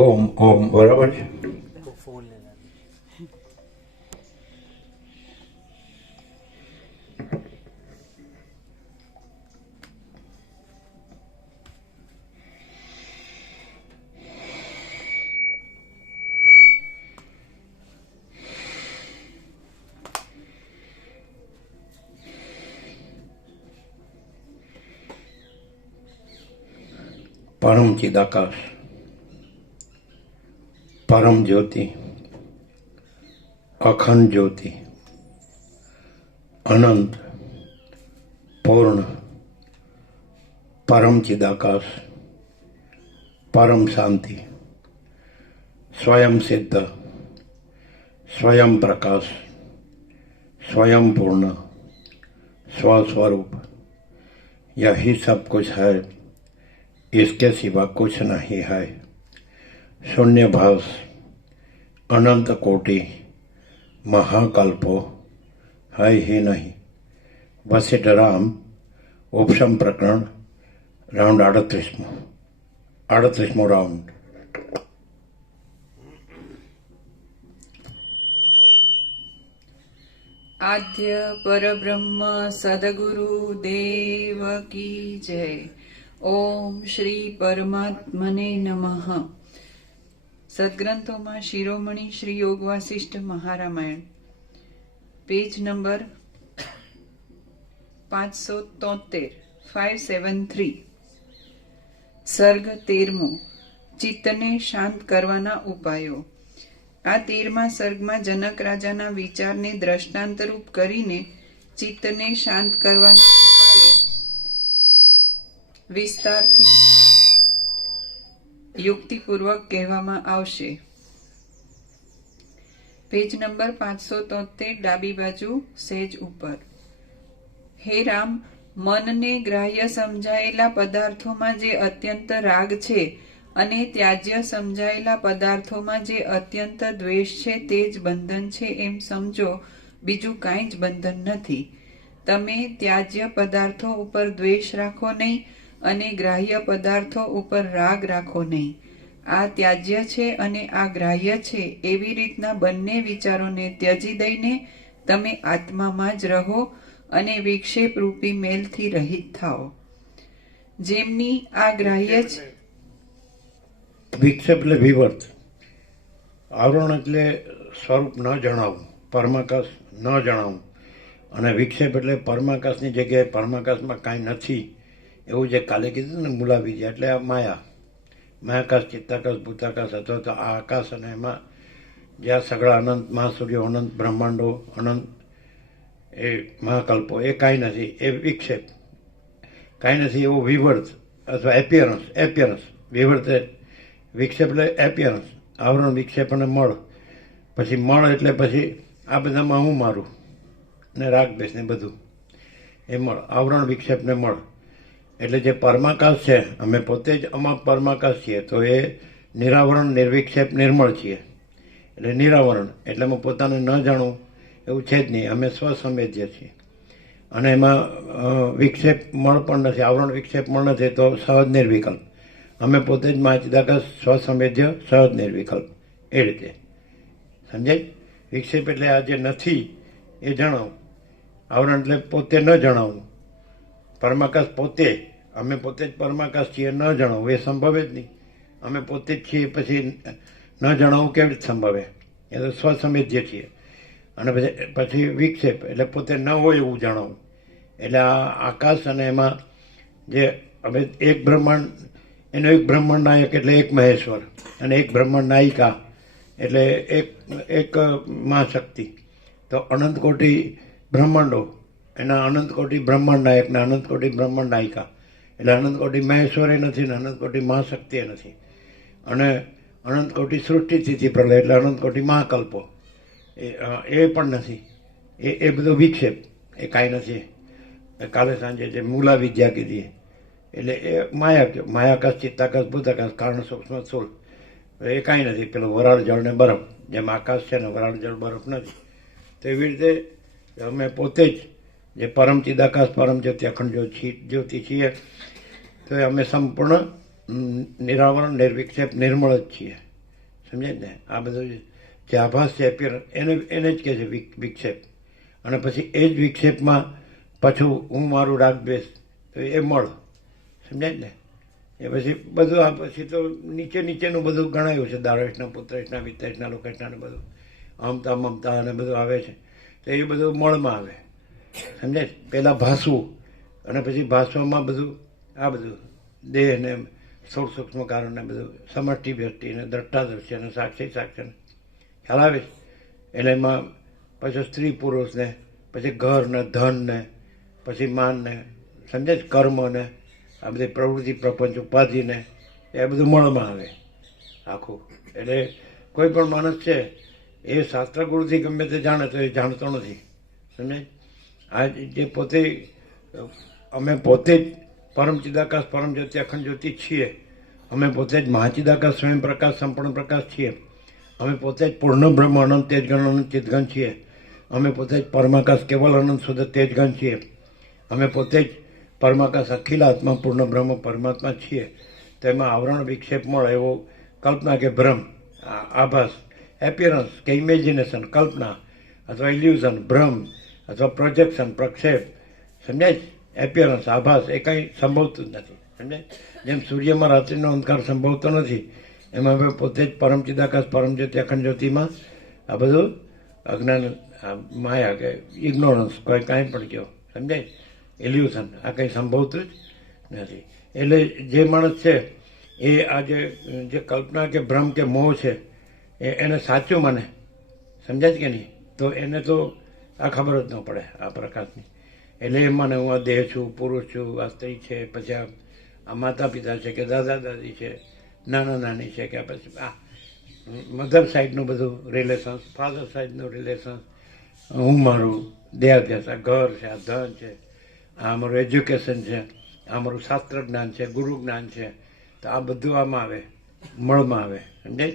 ઓમ ઓમ બરાબર છે. પરમ ચિદાકાશ, પરમ જ્યોતિ, અખંડ જ્યોતિ, અનંત, પૂર્ણ, પરમ ચિદાકાશ, પરમ શાંતિ, સ્વયં સિદ્ધ, સ્વયં પ્રકાશ, स्वयं पूर्ण, स्वस्वरूप, यही सब कुछ है, इसके सिवा कुछ नहीं है. शून्य भास, अनंत कोटि, महाकल्पो है ही नहीं. वशिष्ठ राम उपशम प्रकरण राउंड 38मो राउंड. आद्य परब्रह्म सद्गुरु देव की जय. ओम श्री परमात्मने नमः. સદગ્રંથોમાં શિરોમણી શ્રી યોગ વાસિષ્ઠ મહારામાયણ, પેજ નંબર 573 સર્ગ 13મો. ચિત્તને શાંત કરવાના ઉપાયો. આ 13મા સર્ગમાં જનક રાજાના વિચારને દ્રષ્ટાંતરૂપ કરીને ચિત્તને શાંત કરવાના ઉપાયો વિસ્તારથી યુક્તિપૂર્વક કહેવામાં આવશે. પેજ નંબર 573 ડાબી બાજુ સહેજ ઉપર. હે રામ, મનને ગ્રાહ્ય સમજાયેલા પદાર્થોમાં જે અત્યંત રાગ છે અને ત્યાજ્ય સમજાયેલા પદાર્થોમાં જે અત્યંત દ્વેષ છે તે જ બંધન છે એમ સમજો, બીજું કાંઈ જ બંધન નથી. તમે ત્યાજ્ય પદાર્થો ઉપર દ્વેષ રાખો નહીં અને ગ્રાહ્ય પદાર્થો ઉપર રાગ રાખો નહીં. આ ત્યાજ્ય છે અને આ ગ્રાહ્ય છે એવી રીતના બંને વિચારોને ત્યજી દઈને તમે આત્મામાં જ રહો અને વિક્ષેપ રૂપી મેલથી રહિત થાઓ. જેમની આ ગ્રાહ્ય છે. વિક્ષેપ એટલે વિવર્ત, આવરણ એટલે સ્વરૂપ ન જણાવવું, પરમાકાશ ન જણાવવું, અને વિક્ષેપ એટલે પરમાકાશની જગ્યાએ પરમાકાશમાં કાંઈ નથી એવું જે કાલે કીધું ને મુલાવી જાય, એટલે આ માયા, માયાકાશ, ચિત્તાકાશ, ભૂતાકાશ અથવા તો આ આકાશ અને એમાં જ્યાં સગળા અનંત મહાસૂર્યો, અનંત બ્રહ્માંડો, અનંત એ મહાકલ્પો, એ કાંઈ નથી, એ વિક્ષેપ કાંઈ નથી એવો વિવર્ત અથવા એપિયરન્સ. વિવર્ત વિક્ષેપ એટલે એપિયરન્સ, આવરણ, વિક્ષેપ અને મળ. પછી મળ એટલે પછી આ બધામાં હું મારું ને રાગ બેસ ને બધું એ મળ, આવરણ, વિક્ષેપ ને મળ. એટલે જે પરમાકાશ છે, અમે પોતે જ અમા પરમાકાશ છીએ, તો એ નિરાવરણ, નિર્વિક્ષેપ, નિર્મળ છીએ. એટલે નિરાવરણ એટલે અમે પોતાને ન જાણવું એવું છે જ નહીં, અમે સ્વસંવેદ્ય છીએ. અને એમાં વિક્ષેપ મળ પણ નથી, આવરણ, વિક્ષેપ મળ નથી, તો સહજ નિર્વિકલ્પ. અમે પોતે જ માચિદાકાશ, સ્વસંવેદ્ય, સહજ નિર્વિકલ્પ. એ રીતે સમજાય. વિક્ષેપ એટલે આ જે નથી એ જણાવું, આવરણ એટલે પોતે ન જણાવવું, પરમાકાશ પોતે, અમે પોતે જ પરમાકાશ છીએ, ન જણાવવું એ સંભવે જ નહીં. અમે પોતે જ છીએ પછી ન જણાવવું કેવી રીતે સંભવે? એ તો સ્વસંવેદ્ય છીએ. અને પછી વિક્ષેપ એટલે પોતે ન હોય એવું જણાવવું. એટલે આ આકાશ અને એમાં જે હવે એક બ્રહ્માંડ, એનો એક બ્રહ્માંડ નાયક એટલે એક મહેશ્વર, અને એક બ્રહ્માંડ નાયિકા એટલે એક મહાશક્તિ. તો અનંત કોટી બ્રહ્માંડો, એના અનંત કોટી બ્રહ્માંડ નાયક ને અનંત કોટી બ્રહ્માંડ નાયિકા. એટલે અનંત કોટી મહેશ્વર એ નથી ને અનંત કોટી મહાશક્તિ એ નથી. અને અનંત કોટી સૃષ્ટિ સ્થિતિ પ્રલય એટલે અનંત કોટી મહાકલ્પો એ પણ નથી. એ બધો વિક્ષેપ, એ કાંઈ નથી. કાલે સાંજે જે મૂલા વિદ્યા કીધી એટલે એ માયાકાશ, ચિત્તાકાશ, ભૂતાકાશ, કારણ, સૂક્ષ્મ, સ્થૂળ, એ કાંઈ નથી. પેલું વરાળ જળ ને બરફ, જેમ આકાશ છે ને વરાળ જળ બરફ નથી, તો એવી રીતે અમે પોતે જ જે પરમ ચિદાકાશ, પરમ જ્યોતિ, અખંડ જ્યોતિ છીએ, તો અમે સંપૂર્ણ નિરાવરણ, નિર્વિક્ષેપ, નિર્મળ જ છીએ. સમજાય ને? આ બધું જે આભાસ છે appearance, એને જ કહે છે વિક્ષેપ. અને પછી એ જ વિક્ષેપમાં પાછું હું મારું રાગ દ્વેષ, તો એ મળ. સમજાય ને? એ પછી બધું આ પછી તો નીચેનું બધું ગણાયું છે, દારેશના પુત્રેશના વિતેશના લોકેશના બધું અમતા મમતા અને બધું આવે છે. તો એ બધું મળમાં આવે. સમજાય? પહેલાં ભાસવું અને પછી ભાસવામાં બધું આ બધું દેહ ને સ્થૂળ સૂક્ષ્મ કારણ ને બધું સમષ્ટિ વ્યષ્ટિ ને દ્રષ્ટાદૃશ્ય ને સાક્ષી સાક્ષી ખ્યાલ આવે છે. એટલે એમાં પછી સ્ત્રી પુરુષ ને પછી ઘર ને ધન ને પછી માન ને સમજે જ કર્મ ને આ બધી પ્રવૃત્તિ પ્રપંચ ઉપાધિ ને એ બધું મળમાં આવે આખું. એટલે કોઈ પણ માણસ છે એ શાસ્ત્ર ગુરુથી ગમે તે જાણે તો એ જાણતો નથી. સમજે? આ જે પોતે અમે પોતે જ પરમ ચિદાકાશ પરમ જ્યોતિ અખંડ જ્યોતિ છીએ. અમે પોતે જ મહાચિદાકાશ સ્વયં પ્રકાશ સંપૂર્ણ પ્રકાશ છીએ. અમે પોતે જ પૂર્ણ બ્રહ્મ અનંત તેજગણ અનંત ચિદગણ છીએ. અમે પોતે જ પરમાકાશ કેવલ અનંત શુદ્ધ તેજગણ છીએ. અમે પોતે જ પરમાકાશ અખિલ આત્મા પૂર્ણ બ્રહ્મ પરમાત્મા છીએ. તો એમાં આવરણ વિક્ષેપ મળે એવો કલ્પના કે ભ્રમ, આભાસ, એપિયરન્સ કે ઇમેજિનેશન, કલ્પના અથવા ઇલ્યુઝન, ભ્રમ અથવા પ્રોજેક્શન, પ્રક્ષેપ, સમજાય? એપિયરન્સ, આભાસ એ કંઈ સંભવતું જ નથી. સમજાય? જેમ સૂર્યમાં રાત્રિનો અંધકાર સંભવતો નથી, એમાં હવે પોતે જ પરમ ચિદાકાશ પરમ જ્યોતિ અખંડ જ્યોતિમાં આ બધું અજ્ઞાન, માયા કે ઇગ્નોરન્સ, કોઈ કાંઈ પણ કહો, સમજાય? ઇલ્યુઝન, આ કંઈ સંભવતું જ નથી. એટલે જે માણસ છે એ આ જે કલ્પના કે ભ્રમ કે મોહ છે એને સાચું માને, સમજાય કે નહીં? તો એને તો આ ખબર જ ન પડે આ પ્રકાશની. એટલે એમ માને હું આ દેહ છું, પુરુષ છું, આ સ્ત્રી છે, પછી આ માતા પિતા છે કે દાદા દાદી છે, નાના નાની છે કે પછી આ મધર સાઈડનું બધું રિલેશન્સ, ફાધર સાઈડનું રિલેશન્સ, હું મારું દેહાધ્યાસ, આ ઘર છે, આ ધન છે, આ અમારું એજ્યુકેશન છે, આ અમારું શાસ્ત્ર જ્ઞાન છે, ગુરુ જ્ઞાન છે. તો આ બધું આમાં આવે, મળમાં આવે. સમજાય?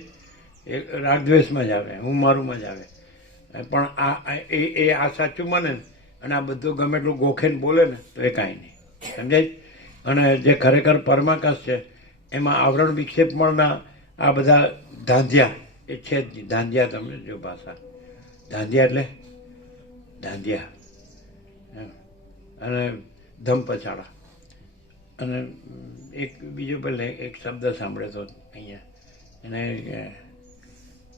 એ રાગદ્વેષમાં જ આવે, હું મારુંમાં જ આવે. પણ આ સાચું માને ને અને આ બધું ગમે એટલું ગોખેને બોલે ને તો એ કાંઈ નહીં. સમજાય? અને જે ખરેખર પરમાકાશ છે એમાં આવરણ વિક્ષેપ મળના આ બધા ધાંધિયા એ છે જ નહીં. ધાંધિયા તમે જો ભાષા, ધાંધિયા એટલે ધાંધિયા અને ધમપછાડા. અને એક બીજો પહેલે એક શબ્દ સાંભળ્યો હતો અહીંયા, એને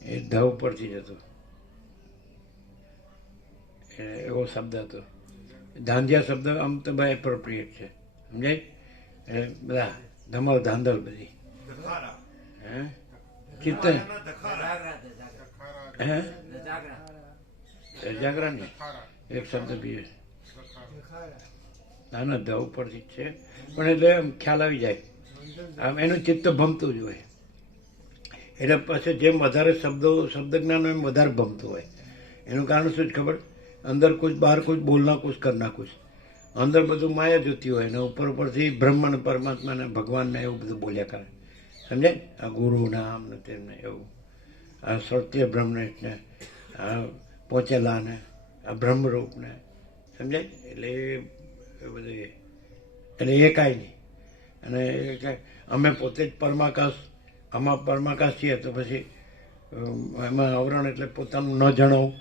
એ ધ ઉપરથી જ હતો, એવો શબ્દ હતો. ધાંધિયા શબ્દ આમ તો ભાઈ એપ્રોપ્રિએટ છે. સમજાય? બધા ધમલ ધાંધલ બધી હે ચિત્ત હે જાગરણ ને એક શબ્દ બીજો ના ના ધ ઉપરથી જ છે, પણ એટલે આમ ખ્યાલ આવી જાય, આમ એનું ચિત્ત ભમતું જ હોય. એટલે પછી જેમ વધારે શબ્દ જ્ઞાન એમ વધારે ભમતું હોય. એનું કારણ શું જ ખબર? અંદર કુછ બહાર કુછ બોલના કુછ કરના કુછ. અંદર બધું માયા જોતી હોય ને ઉપરથી બ્રહ્મ ને પરમાત્મા ને ભગવાન ને એવું બધું બોલ્યા કરે. સમજાય? આ ગુરુ ને આમ ને તેમને એવું, આ સત્ય બ્રહ્મને ને આ પોચેલા ને આ બ્રહ્મરૂપ ને, સમજાય? એટલે એ બધું એટલે એ કાંઈ નહીં. અને અમે પોતે જ પરમાકાશ, આમાં પરમાકાશ છીએ તો પછી એમાં આવરણ એટલે પોતાનું ન જણાવું,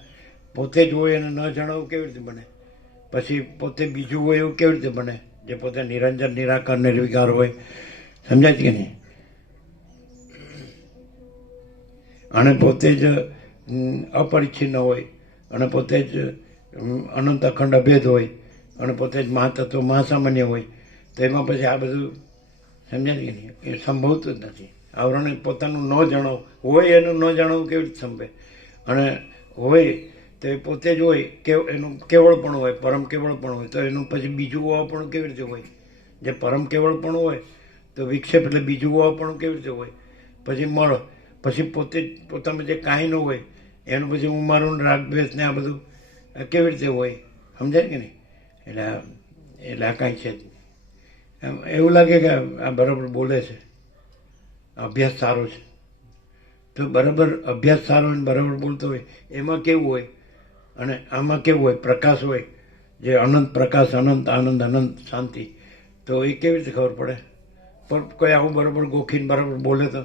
પોતે જ હોય અને ન જણાવું કેવી રીતે બને? પછી પોતે બીજું હોય એવું કેવી રીતે બને? જે પોતે નિરંજન નિરાકાર નિર્વિકાર હોય. સમજાય કે નહીં? અને પોતે જ અપરિચ્છિન્ન હોય અને પોતે જ અનંત અખંડ અભેદ હોય અને પોતે જ મહાતત્વ મહાસામાન્ય હોય. તો એમાં પછી આ બધું સમજાય કે નહીં? એ સંભવતું જ નથી. આવરણ પોતાનું ન જણાવું હોય, એનું ન જાણવું કેવી રીતે સંભવે? અને હોય તો એ પોતે જ હોય કે એનું કેવળ પણ હોય, પરમ કેવળ પણ હોય, તો એનું પછી બીજું હોવાપણું કેવી રીતે હોય? જે પરમ કેવળ પણ હોય તો વિક્ષેપ એટલે બીજું હોવાપણું કેવી રીતે હોય? પછી મળ, પછી પોતે જ પોતામાં જે કાંઈ ન હોય એનું પછી હું મારું રાગ દ્વેષ ને આ બધું કેવી રીતે હોય? સમજાય કે નહીં? એટલે આ કાંઈ છે જ નહીં. એમ એવું લાગે કે આ બરાબર બોલે છે, અભ્યાસ સારો છે. તો બરાબર અભ્યાસ સારો હોય ને બરાબર બોલતો હોય એમાં કેવું હોય અને આમાં કેવું હોય? પ્રકાશ હોય, જે અનંત પ્રકાશ, અનંત આનંદ, અનંત શાંતિ. તો એ કેવી રીતે ખબર પડે? પણ કોઈ આવું બરાબર ગોખીને બરાબર બોલે તો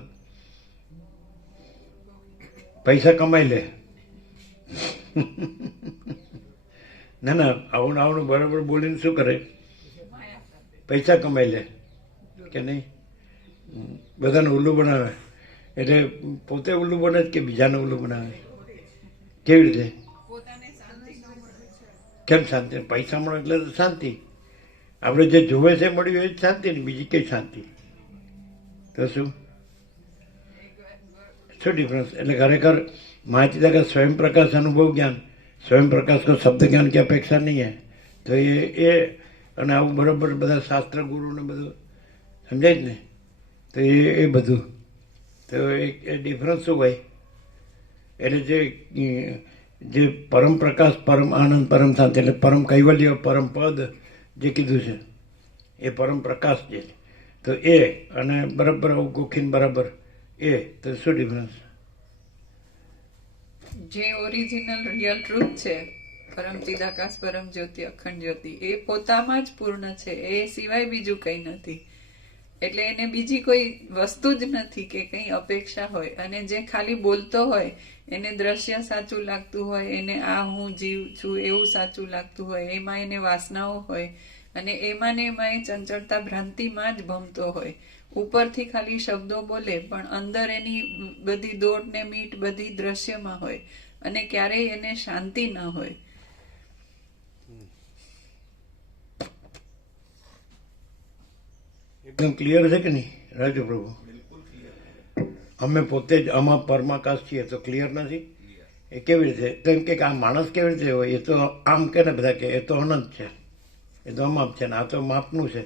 પૈસા કમાઈ લે. ના ના, આવડું બરાબર બોલીને શું કરે? પૈસા કમાઈ લે કે નહીં? બધાને ઉલ્લુ બનાવે. એટલે પોતે ઉલ્લુ બને જ કે બીજાને ઉલ્લુ બનાવે? કેવી રીતે? કેમ શાંતિ? પૈસા મળે એટલે તો શાંતિ. આપણે જે જોવે છે મળ્યું એ જ શાંતિ ને, બીજી કઈ શાંતિ? તો શું ડિફરન્સ? એટલે ખરેખર माहिती का स्वयं प्रकाश अनुभव ज्ञान, स्वयं प्रकाश को शब्द ज्ञान की अपेक्षा नहीं है. तो ये અને આવું બરાબર બધા શાસ્ત્ર ગુરુને બધું સમજાય જ ને. તો એ બધું તો એ ડિફરન્સ શું હોય? એટલે જે પરમ પ્રકાશ, પરમ આનંદ, પરમ શાંતિ, એટલે પરમ કૈવલ્ય, પરમ પદ જે કીધું છે એ પરમ પ્રકાશ જે છે. તો એ અને બરાબર આવું ગોખીને બરાબર એ, તો શું ડિફરન્સ? જે ઓરિજિનલ રિયલ ટ્રુથ છે, પરમ ચિદાકાશ, પરમ જ્યોતિ, અખંડ જ્યોતિ, એ પોતામાં જ પૂર્ણ છે. એ સિવાય બીજું કંઈ નથી. એટલે એને બીજી કોઈ વસ્તુ જ નથી કે કંઈ અપેક્ષા હોય. અને જે ખાલી બોલતો હોય એને દ્રશ્ય સાચું લાગતું હોય, એને આ હું જીવ છું એવું સાચું લાગતું હોય, એમાં એને વાસનાઓ હોય અને એમાં ને એમાં એ ચંચળતા ભ્રાંતિમાં જ ભમતો હોય. ઉપરથી ખાલી શબ્દો બોલે પણ અંદર એની બધી દોડ ને મીટ બધી દ્રશ્યમાં હોય અને ક્યારેય એને શાંતિ ન હોય. એકદમ ક્લિયર છે કે નહીં રાજુ પ્રભુ? અમે પોતે જ આમાં પરમાકાશ છીએ તો ક્લિયર નથી? એ કેવી રીતે? તેમ કે આ માણસ કેવી રીતે હોય? એ તો આમ કે ને બધા કે એ તો અનંત છે, એ તો અમાપ છે ને આ તો માપનું છે,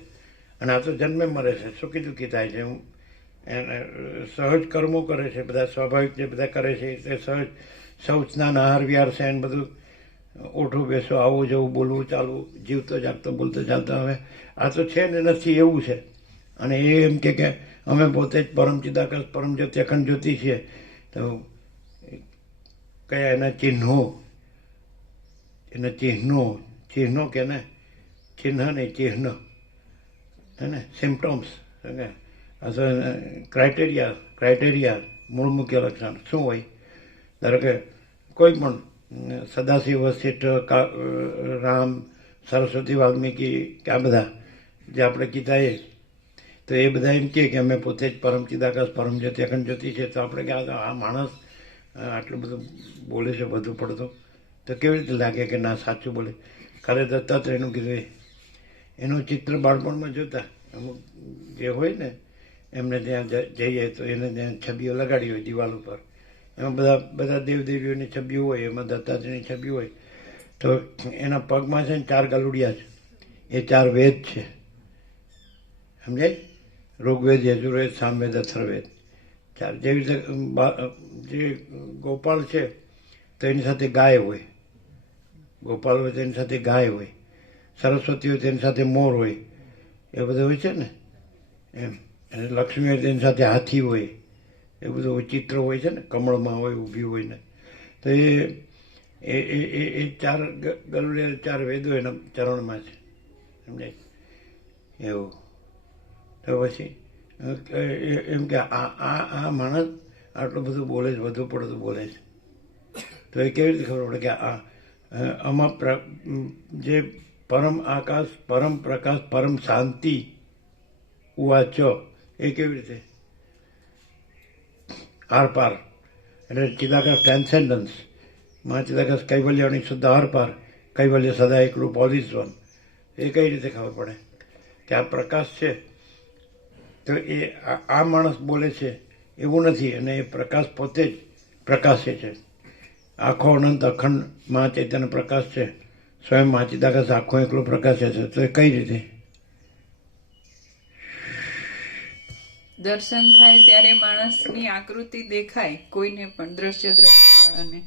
અને આ તો જન્મે મરે છે, સુખી દુઃખી થાય છે, એને સહજ કર્મો કરે છે, બધા સ્વાભાવિક જે બધા કરે છે તે સહજ સૌ સ્નાન આહાર વિહાર છે ને બધું ઓઠું બેસો આવું જવું બોલવું ચાલવું જીવતો જાગતો બોલતો ચાલતો. હવે આ તો છે ને નથી એવું છે. અને એ એમ કે અમે પોતે જ પરમ ચિદાકાશ, પરમ જ્યોતિ, અખંડ જ્યોતિ છીએ. તો કયા એના ચિહ્નો કે ને ચિહ્ન નહીં, ચિહ્ન હે ને, સિમ્પટમ્સ, ક્રાઇટેરિયા, મૂળ મુખ્ય લક્ષણ શું હોય? ધારો કે કોઈ પણ સદાશિવ વશિષ્ઠ, રામ, સરસ્વતી, વાલ્મીકી કે આ બધા જે આપણે કીધા તો એ બધા એમ કે અમે પોતે જ પરમ ચિદાકાશ, પરમ જ્યોતિ, અખંડ જ્યોતિ છે. તો આપણે કે આ માણસ આટલું બધું બોલે છે વધુ પડતું, તો કેવી રીતે લાગે કે ના સાચું બોલે? ખરે દત્તાત્રેયનું કીધું એનું ચિત્ર બાળપણમાં જોતા અમુક જે હોય ને એમને ત્યાં જઈએ તો એને ત્યાં છબીઓ લગાડી હોય દિવાલ ઉપર, એમાં બધા દેવદેવીઓની છબીઓ હોય, એમાં દત્તાત્રેયની છબી હોય. તો એના પગમાં છે ને 4 ગલુડિયા છે, એ 4 વેદ છે, સમજાય? ઋગ્વેદ, યજુર્વેદ, સામવેદ, અથર્વવેદ, 4. જેવી રીતે જે ગોપાળ છે તો એની સાથે ગાય હોય, ગોપાલ હોય તો એની સાથે ગાય હોય, સરસ્વતી હોય તો એની સાથે મોર હોય, એ બધું હોય છે ને એમ. અને લક્ષ્મી હોય તો એની સાથે હાથી હોય, એ બધું ચિત્ર હોય છે ને, કમળમાં હોય ઊભી હોય ને. તો એ 4 ગલુડિયા, 4 વેદો એના ચરણમાં છે, સમજાય? એવું. તો પછી એમ કે આ માણસ આટલું બધું બોલે છે, વધુ પડતું બોલે છે. તો એ કેવી રીતે ખબર પડે કે આમાં જે પરમ આકાશ, પરમ પ્રકાશ, પરમ શાંતિ ઉવાચ, એ કેવી રીતે? આર પાર એટલે ચિદાકાશ ટ્રાન્સેન્ડન્સ, માં ચિદાકાશ કૈવલ્યની શુદ્ધ આર પાર, કૈવલ્ય સદા એકરૂપ, ઓલ ઇઝ વન. એ કઈ રીતે ખબર પડે કે આ પ્રકાશ છે? તો એ આ માણસ બોલે છે એવું નથી, અને એ પ્રકાશ પોતે જ પ્રકાશે છે. આખો અનંત અખંડ મા ચૈતન્ય પ્રકાશ છે, સ્વયં મા ચિદાકાશ આખો એકલો પ્રકાશે છે. તો એ કઈ રીતે? દર્શન થાય ત્યારે માણસની આકૃતિ દેખાય કોઈને પણ, દ્રશ્ય વાળાને,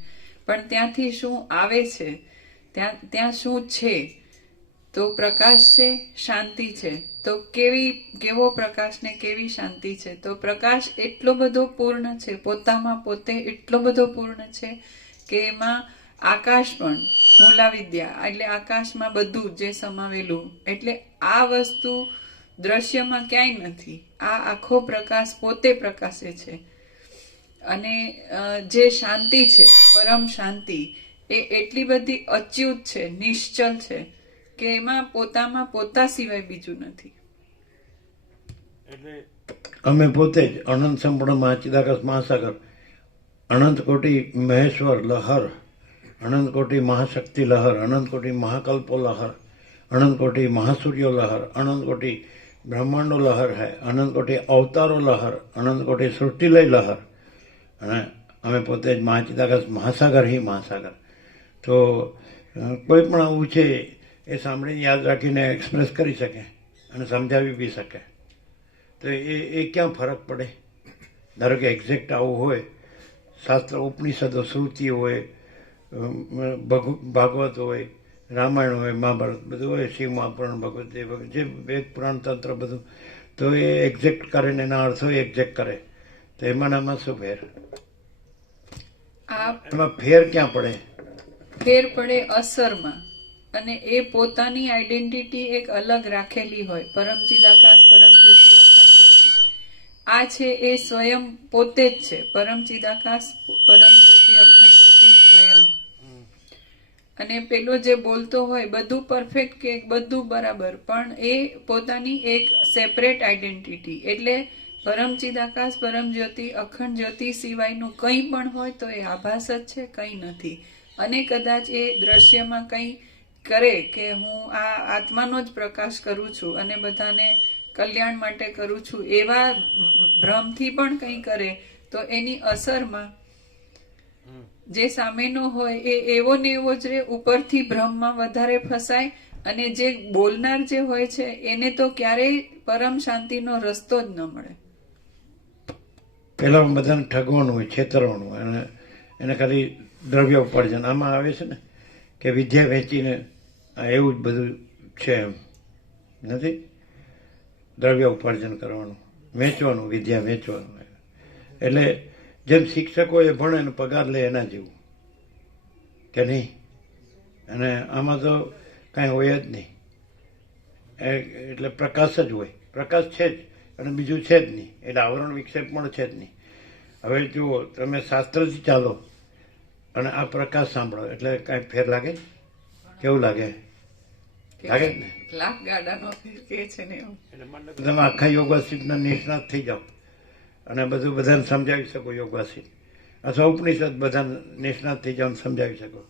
પણ ત્યાંથી શું આવે છે, ત્યાં શું છે? તો પ્રકાશ છે, શાંતિ છે. તો કેવો પ્રકાશ ને કેવી શાંતિ છે? તો પ્રકાશ એટલો બધો પૂર્ણ છે, પોતામાં પોતે એટલો બધો પૂર્ણ છે કે એમાં આકાશ પણ, મૂલા વિદ્યા એટલે આકાશમાં બધું જે સમાવેલું. એટલે આ વસ્તુ દ્રશ્યમાં ક્યાંય નથી. આ આખો પ્રકાશ પોતે પ્રકાશે છે. અને જે શાંતિ છે, પરમ શાંતિ, એ એટલી બધી અચ્યુત છે, નિશ્ચલ છે કે એમાં પોતા સિવાય બીજું નથી. એટલે અમે પોતે જ અનંત સંપૂર્ણ મહાચિદાકાશ મહાસાગર, અનંત કોટી મહેશ્વર લહર, અનંત કોટી મહાશક્તિ લહર, અનંત કોટી મહાકલ્પો લહર, अनंत कोटि महासूर्यो लहर, अनंत कोटि ब्रह्मांडो लहर है, अनंत कोटि अवतारो लहर, अनंत कोटि सृष्टिलय लहर, અને અમે પોતે જ મહાચિદાકાશ મહાસાગર હી મહાસાગર. તો કોઈ પણ આવું છે એ સાંભળીને યાદ રાખીને એક્સપ્રેસ કરી શકે અને સમજાવી બી શકે. તો એ ક્યાં ફરક પડે? ધારો કે એક્ઝેક્ટ આવું હોય, શાસ્ત્ર ઉપનિષદો શ્રુતિ હોય, ભાગવત હોય, રામાયણ હોય, મહાભારત બધું હોય, શિવ મહાપુરાણ, ભગવદ્ જે વેદ પુરાણ તંત્ર બધું, તો એ એક્ઝેક્ટ કરે ને એના અર્થો એક્ઝેક્ટ કરે. તો એમાં આમાં શું ફેર? એમાં ફેર ક્યાં પડે? ફેર પડે અસરમાં. અને એ પોતાની આઈડેન્ટિટી એક અલગ રાખેલી હોય, પરમ ચિદાકાશ, પરમ જ્યોતિ, અખંડ જ્યોતિ. આ છે એ સ્વયં પોતે જ છે, પરમ ચિદાકાશ, પરમ જ્યોતિ, અખંડ જ્યોતિ સ્વયં. અને પેલો જે બોલતો હોય બધું પરફેક્ટ કે બધું બરાબર, પણ એ પોતાની એક સેપરેટ આઈડેન્ટિટી. એટલે પરમ ચિદાકાશ, પરમ જ્યોતિ, અખંડ જ્યોતિ સિવાયનું કંઈ પણ હોય તો એ આભાસ જ છે, કંઈ નથી. અને કદાચ એ દ્રશ્યમાં કંઈ કરે કે હું આ આત્માનો જ પ્રકાશ કરું છું અને બધાને કલ્યાણ માટે કરું છું, એવા ભ્રમથી પણ કંઈ કરે તો એની અસરમાં જે સામેનો હોય એ એવો ને એવો જ રે, ઉપરથી ભ્રમમાં વધારે ફસાય. અને જે બોલનાર જે હોય છે એને તો ક્યારેય પરમ શાંતિનો રસ્તો જ ન મળે. પેલા બધાને ઠગવાનું હોય, છેતરવાનું, અને એને ખાલી દ્રવ્ય ઉપાર્જન. આમાં આવે છે ને કે વિદ્યા વેચીને એવું જ બધું છે, એમ નથી. દ્રવ્ય ઉપાર્જન કરવાનું, વેચવાનું, વિદ્યા વેચવાનું. એટલે જેમ શિક્ષકો એ ભણે ને પગાર લે એના જેવું કે નહીં. અને આમાં તો કાંઈ હોય જ નહીં. એટલે પ્રકાશ જ હોય, પ્રકાશ છે જ અને બીજું છે જ નહીં. એટલે આવરણ વિક્ષેપ પણ છે જ નહીં. હવે જુઓ, તમે શાસ્ત્રથી ચાલો અને આ પ્રકાશ સાંભળો એટલે કાંઈ ફેર લાગે? કેવું લાગે? લાગે જ ને? લાખ ગાડાનો ફેર કે છે ને એવું. તમે આખા યોગાસીટના નિષ્ણાત થઈ જાઓ અને બધું બધાને સમજાવી શકો યોગાસીટ, અથવા ઉપનિષદ બધાને નિષ્ણાત થઈ જાઓ સમજાવી શકો.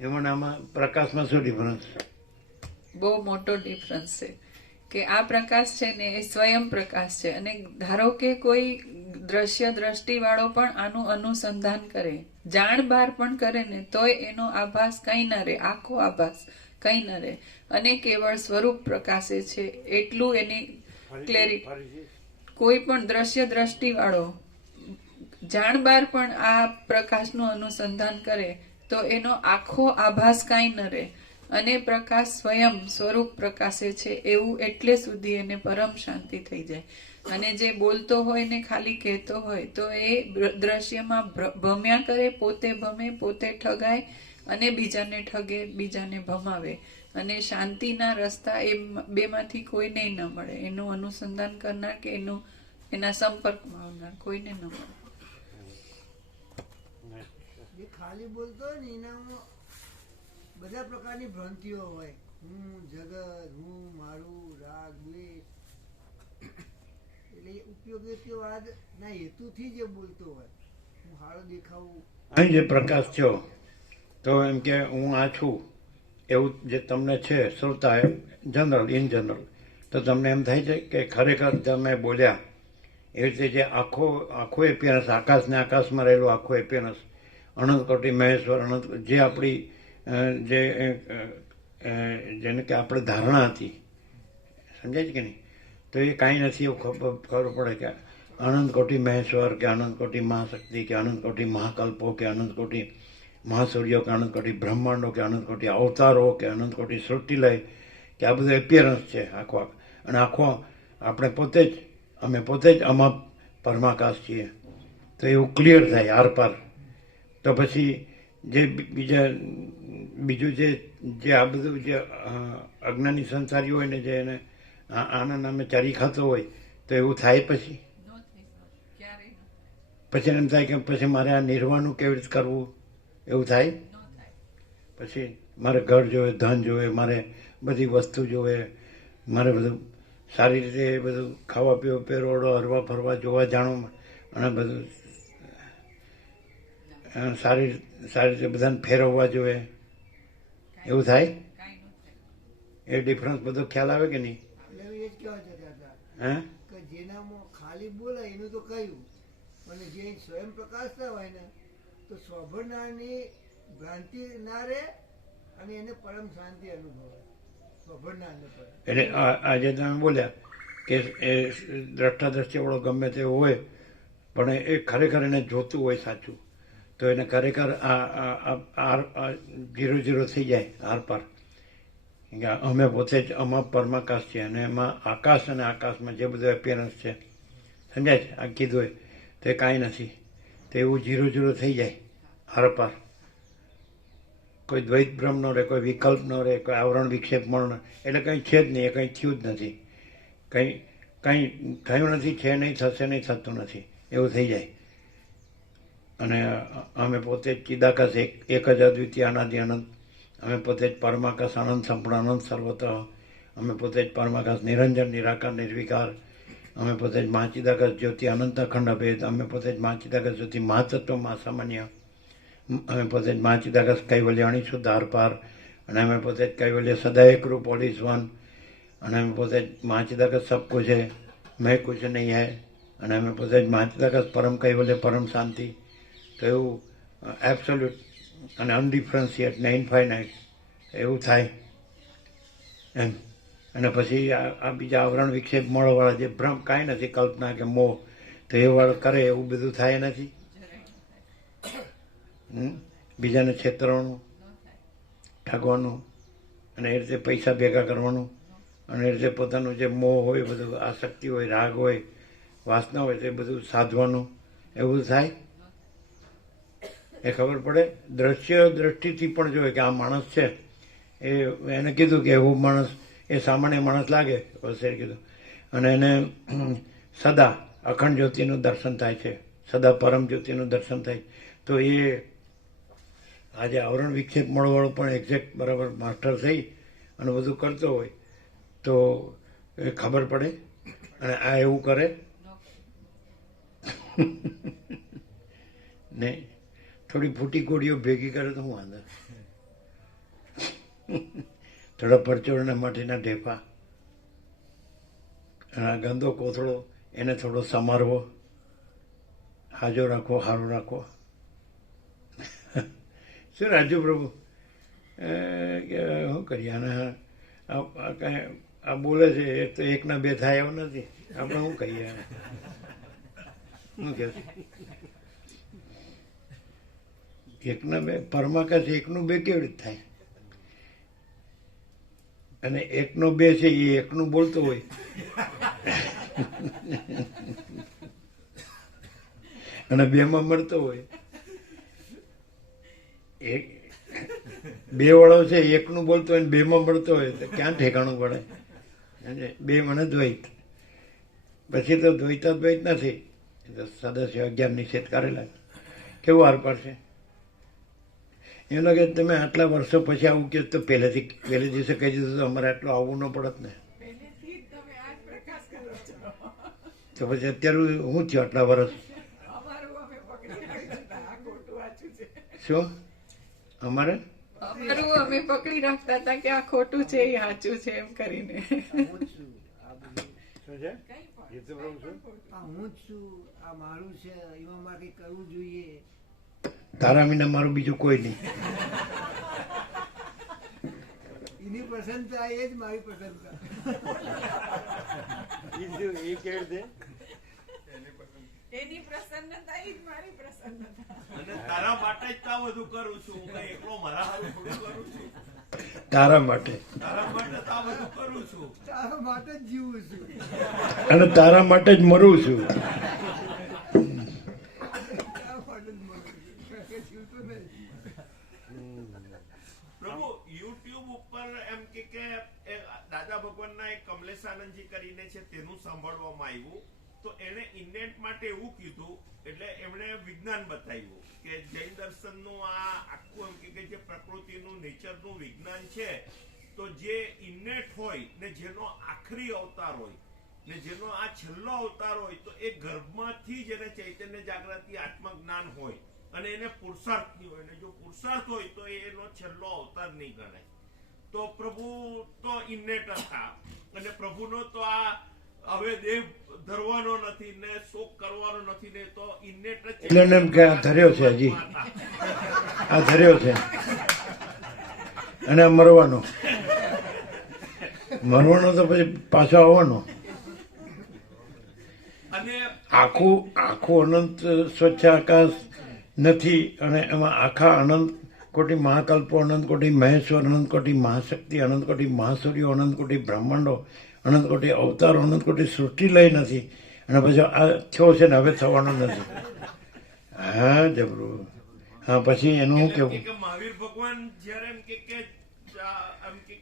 એમાં આમાં પ્રકાશમાં શું ડિફરન્સ? બહુ મોટો ડિફરન્સ છે કે આ પ્રકાશ છે ને એ સ્વયં પ્રકાશ છે. અને ધારો કે કોઈ દ્રશ્ય દ્રષ્ટિ વાળો પણ આનું અનુસંધાન કરે, જાણ બાર પણ કરે ને, તોય એનો આભાસ કંઈ ન રહે, આખો આભાસ કંઈ ન રહે. અને કેવળ સ્વરૂપ પ્રકાશે છે એટલું એની ક્લેરિટી. કોઈ પણ દ્રશ્ય દ્રષ્ટિ વાળો જાણ બાર પણ આ પ્રકાશનું અનુસંધાન કરે તો એનો આખો આભાસ કાંઈ ન રહે. અને પ્રકાશ સ્વયં સ્વરૂપ પ્રકાશે છે એવું એટલે સુધી એને પરમ શાંતિ થઈ જાય. અને જે બોલતો હોય ને ખાલી કહેતો હોય તો એ દ્રશ્યમાં ભમ્યા કરે, પોતે ભમે, પોતે ઠગાય અને બીજાને ઠગે, બીજાને ભમાવે. અને શાંતિના રસ્તા એ બેમાંથી કોઈને ન મળે. એનું અનુસંધાન કરનાર કે એના સંપર્કમાં આવનાર કોઈને ન મળે. ખાલી બોલતો હોય ને એનામાં બધા પ્રકારની ભ્રાંતિઓ હોય. હું જગત, હું મારું, રાગ, દ્વેષ, એટલે ઉપયોગીવાદ ના હેતુથી જે બોલતો હોય, હું હારો દેખાવું. અહીં જે પ્રકાશ થયો તો એમ કે હું આ છું એવું જે તમને છે શ્રોતા, જનરલ, ઇન જનરલ, તો તમને એમ થાય છે કે ખરેખર તમે બોલ્યા એવી રીતે જે આખો એપિયરન્સ, આકાશને આકાશમાં રહેલું આખું એપિયરન્સ, અનંત કોટી મહેશ્વર, અનંત, જે આપણી જેને કે આપણે ધારણા હતી, સમજાય છે કે નહીં? તો એ કાંઈ નથી એવું ખબર પડે કે અનંત કોટી મહેશ્વર કે અનંત કોટી મહાશક્તિ કે અનંત કોટી મહાકલ્પો કે અનંત કોટી મહાસૂર્યો કે અનંત કોટી બ્રહ્માંડો કે અનંત કોટી અવતારો કે અનંત કોટી સૃષ્ટિલય, કે આ બધું એપિયરન્સ છે આખો. અને આખો આપણે અમે પોતે જ આમાં પરમાકાશ છીએ. તો એવું ક્લિયર થાય આર પાર. તો પછી જે બીજું જે આ બધું જે અજ્ઞાની સંસારી હોય ને, જે એને આના નામે ચારી ખાતો હોય, તો એવું થાય પછી પછી એમ થાય કે પછી મારે આ નિર્વાહનું કેવી રીતે કરવું, એવું થાય. પછી મારે ઘર જોવે, ધન જોવે, મારે બધી વસ્તુ જોવે, મારે બધું સારી રીતે બધું ખાવા પીવા પહેરવાડો, હરવા ફરવા, જોવા જાણવા, અને બધું સારી સારી રીતે બધાને ફેરવવા જોઈએ, એવું થાય. એ ડિફરન્સ બધો ખ્યાલ આવે કે નહીં? એટલે એ જ કહેવા જતા હતા હે કે જેનામાં ખાલી બોલે એનું તો કહ્યું, અને જે સ્વયં પ્રકાશતા હોય ને તો સ્વભરનારની ભ્રાંતિ ના રહે અને એને પરમ શાંતિ અનુભવાય સ્વભરનારને પણ. એટલે આજે તમે બોલ્યા કે એ દ્રષ્ટાદ્રષ્ટિવાળો ગમે તે હોય, પણ એ ખરેખર એને જોતું હોય સાચું, તો એને ખરેખર આ 0-0 થઈ જાય આર પાર. કે અમે પોતે જ અમા પરમાકાશ છીએ, અને એમાં આકાશ અને આકાશમાં જે બધું એપિયરન્સ છે, સમજાય છે, આ કીધું હોય તે કાંઈ નથી, તો એવું 0-0 થઈ જાય આર પાર. કોઈ દ્વૈત ભ્રમ ન રહે, કોઈ વિકલ્પ ન રહે, કોઈ આવરણ વિક્ષેપ ન રહે, એટલે કંઈ છે જ નહીં, એ કંઈ થયું જ નથી, કંઈ થયું નથી, છે નહીં, થશે નહીં, થતું નથી, એવું થઈ જાય. અને અમે પોતે જ ચિદાકાશ, એક જ અદ્વિતીય અનાદિ અનંત, અમે પોતે જ પરમાકાશ આનંદ સંપૂર્ણ અનંત સર્વત, અમે પોતે જ પરમાકાશ નિરંજન નિરાકાર નિર્વિકાર, અમે પોતે જ મહાચિદાકાશ જ્યોતિ અનંત અખંડ અભેદ, અમે પોતે જ મહાચિદાકાશ જ્યોતિ મહાતત્વ મહાસામાન્ય, અમે પોતે જ મહાચિદાકાશ કૈવલ્ય અણિશુદ્ધ આર પાર, અને અમે પોતે જ કૈવલ્ય સદા એક રૂપ ઓલ ઇઝ વન, અને અમે પોતે જ મહાચિદાકાશ સબ કુછ है मैं कुछ नहीं है, અને અમે પોતે જ મહાચિદાકાશ પરમ કૈવલ્ય પરમ શાંતિ. તો એવું એબ્સોલ્યુટ અને અનડિફરન્શિએટ ને ઇન્ફાઇનાઇટ એવું થાય એમ. અને પછી આ બીજા આવરણ વિક્ષેપ મળવાળા જે ભ્રમ, કાંઈ નથી, કલ્પના કે મોહ, તો એ વાળું કરે એવું બધું થાય નથી. બીજાને છેતરવાનું, ઠગવાનું, અને એ રીતે પૈસા ભેગા કરવાનું, અને એ રીતે પોતાનું જે મોહ હોય, બધું આસક્તિ હોય, રાગ હોય, વાસના હોય, તે બધું સાધવાનું, એવું થાય. એ ખબર પડે. દ્રષ્ટિથી પણ જોઈએ કે આ માણસ છે, એને કીધું કે એવું માણસ, એ સામાન્ય માણસ લાગે, વસેર કીધું, અને એને સદા અખંડ જ્યોતિનું દર્શન થાય છે, સદા પરમ જ્યોતિનું દર્શન થાય, તો એ આજે આવરણ વિક્ષેપ મળવાળો પણ એક્ઝેક્ટ બરાબર માસ્ટર થઈ અને બધું કરતો હોય, તો એ ખબર પડે. અને આ એવું કરે ને થોડી ફૂટી કોડીઓ ભેગી કરે તો હું વાંધો, થોડા પરચોરણા માટેના ઢેફા, અને આ ગંદો કોથળો એને થોડો સમારવો, હાજો રાખવો, સારો રાખવો. શું રાજુ પ્રભુ શું કરીએ આને? કાંઈ આ બોલે છે, એક તો એકના બે થાય એવું નથી, આપણે શું કહીએ? શું કહે એકના બે પરમાકાશ, એકનું બે કેવી રીતે થાય? અને એકનો બે છે એ એકનું બોલતો હોય, અને બેમાં મળતો હોય. એક બે વાળો છે, એકનું બોલતો હોય ને બેમાં મળતો હોય, તો ક્યાં ઠેકાણું પડે? બે મને દ્વૈત, પછી તો દ્વૈતાદ્વૈત નથી, સદસ્ય 11 નિષેધ કરેલા. કેવું હાર પડશે? એમ લાગે તમે આટલા વર્ષો પછી આવું કે તો પહેલે દિવસે કહી દીધું તો અમારે આટલું આવવું ન પડત ને. તો પછી અત્યારે શું થયું આટલા વર્ષ? શું અમારે અમે પકડી રાખતા હતા કે આ ખોટું છે, એ સાચું છે, એમ કરીને. હું જ છું, આ બધું આ હું જ છું, આ મારું છે, એમાં મારે કંઈ કરવું જોઈએ. તારા વિના મારું બીજું કોઈ નહીં. એની પ્રસન્નતા એ જ મારી પ્રસન્નતા. એની પ્રસન્નતા એ જ મારી પ્રસન્નતા. અને તારા માટે જ તો આ બધું કરું છું, હું કઈ એકલો મારા હારું થોડું કરું છું. તારા માટે, તારા માટે તો આ બધું કરું છું. તારા માટે જ જીવું છું. અને તારા માટે જ મરું છું. તારા માટે જ મરું છું. જીવતો નહીં. પ્રભુ યુટ્યુબ ઉપર એમ કે દાદા ભગવાનના એક કમલેશ આનંદજી કરીને છે, તેનું સાંભળવામાં આવ્યું, તો તો એણે ઇન્નેટ માટે એવું કીધું, એટલે એમણે વિજ્ઞાન બતાવ્યું કે જૈન દર્શનનું આ આખું એમ કે જે પ્રકૃતિનું નેચરનું વિજ્ઞાન છે, તો જે ઇન્નેટ હોય ને જેનો આખરી અવતાર હોય ને જેનો આ છેલ્લો અવતાર હોય, તો એ ગર્ભમાંથી જ એને ચૈતન્ય જાગૃતિ આત્મજ્ઞાન હોય અને એને પુરુષાર્થ નહીં હોય, ને જો પુરુષાર્થ હોય તો એનો છેલ્લો અવતાર નહીં ગણાય. તો પ્રભુ તો ઇન્નેટ હતા અને પ્રભુનો તો આ હવે દેહ ધરવાનો નથી ને શોક કરવાનો નથી ને, તો ઇન્નેટ જ એટલે એને એમ કે આ ધર્યો છે, હજી આ ધર્યો છે અને આ મરવાનો તો પછી પાછો આવવાનો. અને આખું અનંત સ્વચ્છ આકાશ નથી અને એમાં આખા અનંત કોટી મહાકલ્પો, અનંત કોટી મહેશ્વર, અનંત કોટી મહાશક્તિ, અનંત કોટી મહાસૂર્યો, અનંત કોટી બ્રહ્માંડો, અનંત કોટી અવતારો, અનંત કોટી સૃષ્ટિ લઈ નથી અને પછી આ થયો છે ને હવે થવાનો નથી. હા જબરું. હા પછી એનું શું કેવું? કે મહાવીર ભગવાન જયારે એમ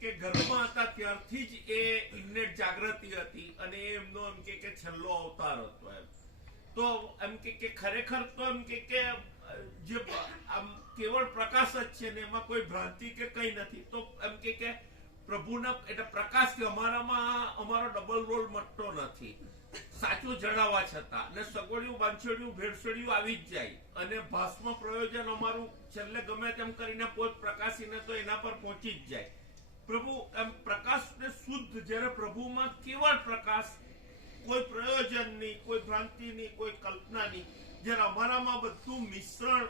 કે ગર્ભમાં હતા ત્યારથી જ એ ઇન્નેટ જાગૃતિ હતી અને એમનો એમ કે છેલ્લો અવતાર હતો. એમ તો એમ કે ખરેખર તો એમ કે જે આમ કેવળ પ્રકાશ જ છે ને એમાં કોઈ ભ્રાંતિ કે કઈ નથી. તો એમ કે પ્રભુના એટલે પ્રકાશ કે અમારામાં અમારો ડબલ રોલ મટતો નથી, સાચું જણાવવા છતાં, ને સગોડિયું બાંછડિયું ભેળસેડિયું આવી જ જાય અને ભાસ્મ પ્રયોજન અમારું છેલ્લે ગમે તેમ કરીને પોત પ્રકાશીને તો એના પર પહોંચી જ જાય. પ્રભુ એમ પ્રકાશ ને શુદ્ધ, જ્યારે પ્રભુમાં કેવળ પ્રકાશ, કોઈ પ્રયોજનની, કોઈ ભ્રાંતિની, કોઈ કલ્પનાની, જ્યારે અમારામાં બધું મિશ્રણ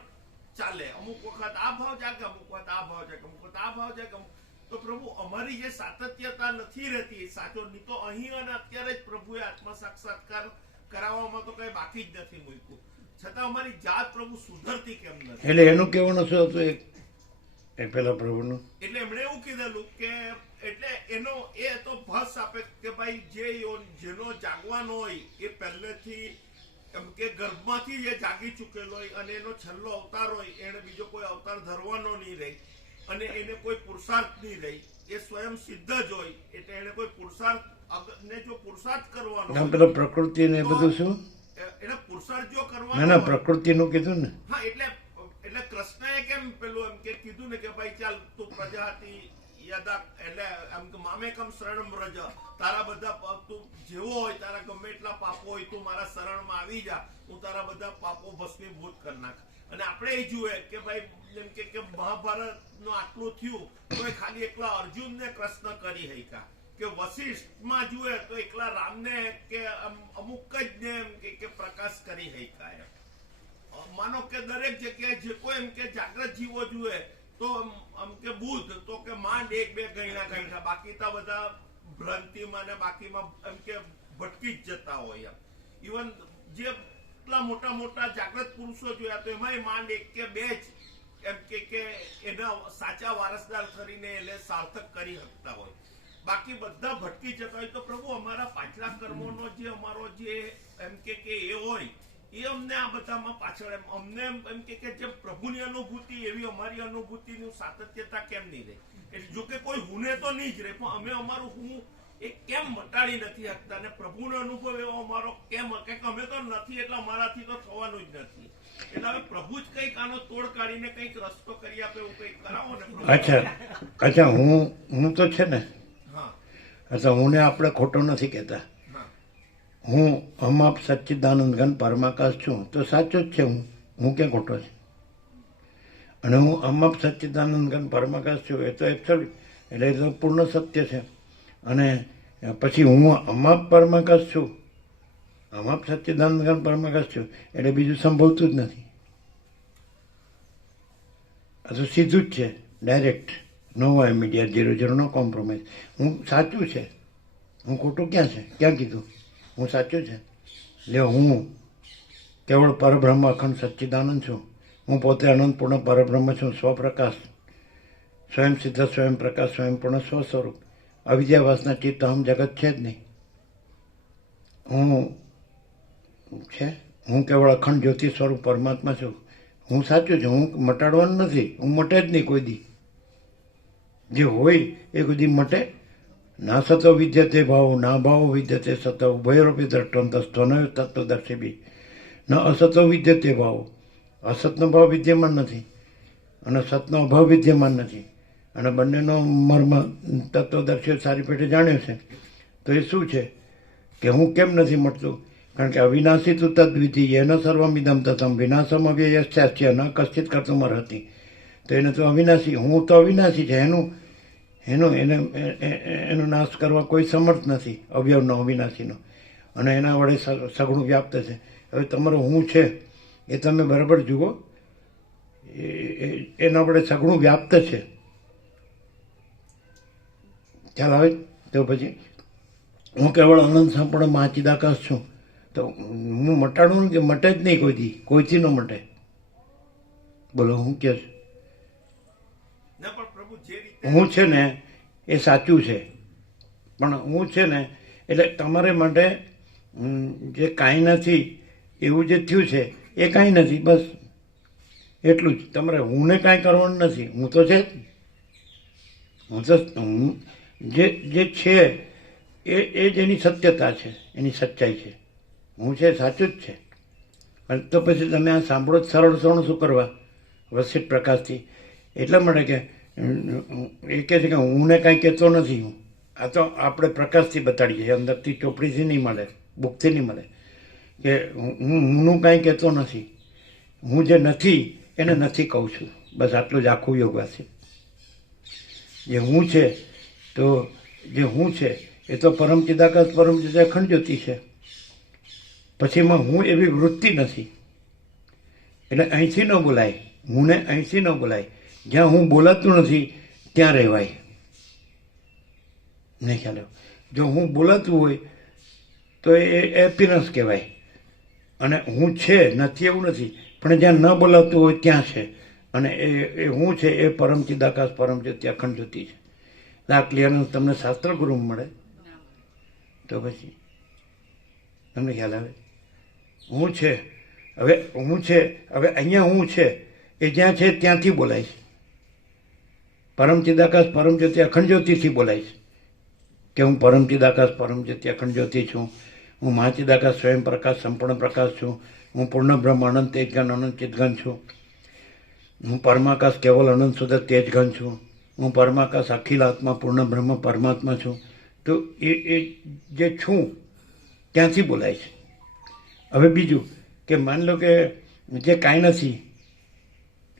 ચાલે, અમુક વખત આ ભાવ જાગે, અમુક વખત આ ભાવ જાગે, અમુક વખત આ ભાવ જાગે, તો પ્રભુ અમારી જે સાતત્યતા નથી રહેતી સાચો, નહીં તો અહીં અને અત્યારે જ પ્રભુએ આત્મ સાક્ષાત્કાર કરાવવામાં તો કઈ બાકી જ નથી મૂક્યું, છતાં અમારી જાત પ્રભુ સુધરતી કેમ નથી? એટલે એનું કહેવાનું શું હતું એ પેલા પ્રભુનું? એટલે એમણે એવું કીધેલું કે એટલે એનો એ તો ભસ આપે કે ભાઈ જેનો જાગવાનો હોય એ પહેલેથી એમ કે ગર્ભમાંથી જે જાગી ચૂકેલો હોય અને એનો છેલ્લો અવતાર હોય, એને બીજો કોઈ અવતાર ધરવાનો નહીં રહી અને એને કોઈ પુરુષાર્થ નહીં રહી, એ સ્વયં સિદ્ધ જ હોય. એટલે એને કોઈ પુરુષાર્થ ને જો પુરુષાર્થ કરવાનો પેલો પ્રકૃતિ ને એ બધું શું એને પુરુષાર્થ જો ના કરવાનો, ના પ્રકૃતિનું કીધું ને. હા એટલે કૃષ્ણએ કેમ પેલું એમ કે કીધું ને કે ભાઈ ચાલ તું પ્રજાતિ યદા, એટલે એમ કે મામેકમ શરણમ રજ, તારા બધા તું જેવો હોય, તારા ગમે એટલા પાપો હોય, તું મારા શરણમાં આવી જા, હું તારા બધા પાપો ભસ્મીભૂત કરી નાખ. અને આપણે એ જુએ કે ભાઈ જેમ કે મહાભારત નું આટલું થયું તો એ ખાલી એકલા અર્જુન ને કૃષ્ણ કરી હૈકા, કે વશિષ્ઠમાં જુએ તો એકલા રામને કે અમુક જ ને એમ કે પ્રકાશ કરી હૈકા. એમ માનો કે દરેક જગ્યાએ જે કોઈ એમ કે જાગ્રત જીવો જુએ તો આમ કે બુદ્ધ તો કે માંડ એક બે ગયણા, બાકી તો બધા ભ્રાંતિમાં ને બાકીમાં એમ કે ભટકી જ જતા હોય. ઇવન જે એટલા મોટા મોટા જાગ્રત પુરુષો જોયા તો એમાં માંડ એક કે બે જ એમ કે એના સાચા વારસદાર કરીને એને સાર્થક કરી શકતા હોય, બાકી બધા ભટકી જતા હોય. તો પ્રભુ અમારા પાછલા કર્મોનો જે અમારો જે એમ કે એ હોય એ અમને આ બધામાં પાછળ અમને એમ કે જેમ પ્રભુની અનુભૂતિ એવી અમારી અનુભૂતિનું સાતત્યતા કેમ નહીં રહે? એટલે જો કે કોઈ હુને તો નહીં જ રહે, પણ અમે અમારું હું એ કેમ મટાડી નથી શકતા ને પ્રભુનો અનુભવ એવો અમારો કેમ, કે અમે તો નથી એટલે અમારાથી તો થવાનું જ નથી. એટલે હવે પ્રભુ જ કંઈક આનો તોડ કાઢીને કંઈક રસ્તો કરી આપે એવું કંઈક કરાવો ને. અચ્છા હું તો છે ને, હા અચ્છા હું ને આપણે ખોટો નથી કહેતા. હું અમાપ સચ્ચિદાનંદ ઘન પરમાકાશ છું તો સાચો જ છે. હું ક્યાં ખોટો છે? અને હું અમાપ સચ્ચિદાનંદ ઘન પરમાકાશ છું એ તો એબ્સોલ્યુટ, એટલે એ તો પૂર્ણ સત્ય છે. અને પછી હું અમાપ પરમાકાશ છું, અમાપ સચ્ચિદાનંદ ઘન પરમાકાશ છું એટલે બીજું સંભવતું જ નથી. આ તો સીધું જ છે, ડાયરેક્ટ, નો ઇમિડિયેટ, 0-0, નો કોમ્પ્રોમાઇઝ. હું સાચું છે, હું ખોટું ક્યાં છે? ક્યાં કીધું હું સાચું છે? લે હું કેવળ પરબ્રહ્મ અખંડ સચ્ચિદાનંદ છું. હું પોતે અનંતપૂર્ણ પરબ્રહ્મ છું, સ્વપ્રકાશ, સ્વયં સિદ્ધ, સ્વયં પ્રકાશ, સ્વયં પૂર્ણ સ્વ સ્વરૂપ, અવિદ્યાવાસના ચિત્ત અહમ જગત છે જ નહીં. હું કેવળ અખંડ જ્યોતિ સ્વરૂપ પરમાત્મા છું. હું સાચું છું, હું મટાડવાનું નથી, હું મટે જ નહીં કોઈ દી. જે હોય એ કોઈ દી મટે ના સતો વિદ્યતે ભાવો ના ભાવો વિદ્યતે સત ઉભયરૂપી દ્રષ્ટમ તસ્ત્વનય તત્વદર્શી બી ન અસતો વિદ્યતે ભાવો. અસતનો ભાવ વિદ્યમાન નથી અને સતનો અભાવ વિદ્યમાન નથી, અને બંનેનો મર્મ તત્વદર્શીઓ સારી પેટે જાણ્યો છે. તો એ શું છે કે હું કેમ નથી મળતું? કારણ કે અવિનાશી તું તદ્વિધિ એન સર્વમિદમ તથમ વિનાશમ અવ્યયશ્ચાસ્ય ન કશ્ચિત કર્તુમ અર્હતિ. તો એને તો અવિનાશી, હું તો અવિનાશી છે, એનો નાશ કરવા કોઈ સમર્થ નથી, અવયવનો અવિનાશીનો, અને એના વડે સગુણ વ્યાપ્ત છે. હવે તમારો હું છે એ તમે બરાબર જુઓ, એના વડે સગુણ વ્યાપ્ત છે. ખ્યાલ આવે? તો પછી હું કેવળ અનંત સંપૂર્ણ મહાચિદાકાશ છું. તો હું મટાડું કે મટે જ નહીં, કોઈથી ન મટે. બોલો હું કે છે? ના પણ પ્રભુ જે રીતે હું છે ને એ સાચું છે, પણ હું છે ને એટલે તમારે માટે જે કાંઈ નથી એવું જે થયું છે એ કાંઈ નથી, બસ એટલું જ. તમારે હુંને કાંઈ કરવાનું નથી, હું તો છે જ. હું જે છે એ જ એની સત્યતા છે, એની સચ્ચાઈ છે. હું છે સાચું જ છે. તો પછી તમે આ સાંભળો જ સરળ સરળ શું કરવા વસિત પ્રકાશથી? એટલા માટે કે એ કહે છે કે હુંને કાંઈ કહેતો નથી. હું આ તો આપણે પ્રકાશથી બતાડીએ, અંદરથી ચોપડીથી નહીં મળે, બુકથી નહીં મળે. કે હુંનું કાંઈ કહેતો નથી, હું જે નથી એને નથી કહું છું. બસ આટલું જ આખું યોગાસી. જે હું છે તો જે હું છે એ તો પરમ ચિદાકાશ પરમ ચિદ અખંડ જ્યોતિ છે. પછી એમાં હું એવી વૃત્તિ નથી, એટલે અહીંથી ન બોલાય, હુંને અહીંથી ન બોલાય. જ્યાં હું બોલાતું નથી ત્યાં રહેવાય. નહીં ખ્યાલ આવ્યો? જો હું બોલાતું હોય તો એ એપિરન્સ કહેવાય, અને હું છે નથી એવું નથી, પણ જ્યાં ન બોલાતું હોય ત્યાં છે. અને એ હું છે એ પરમ ચિદાકાશ પરમ જ્યોતિ અખંડ જ્યોતિ છે. આ ક્લિયરન્સ તમને શાસ્ત્ર ગુરુમાં મળે તો પછી તમને ખ્યાલ આવે. હું છે, હવે હું છે, હવે અહીંયા હું છે એ જ્યાં છે ત્યાંથી બોલાય છે. પરમ ચિદાકાશ પરમ જ્યોતિ અખંડ જ્યોતિથી બોલાય છે કે હું પરમ ચિદાકાશ પરમ જ્યોતિ અખંડ જ્યોતિ છું, હું મહાચિદાકાશ સ્વયં પ્રકાશ સંપૂર્ણ પ્રકાશ છું, હું પૂર્ણ બ્રહ્મ અનંત તેજઘન અનંત ચિદઘન છું, હું પરમાકાશ કેવલ અનંત શુદ્ધ તેજઘન છું, હું પરમાકાશ અખિલ આત્મા પૂર્ણ બ્રહ્મ પરમાત્મા છું. તો એ જે છું ત્યાંથી બોલાય છે. હવે બીજું કે માની લો કે જે કાંઈ નથી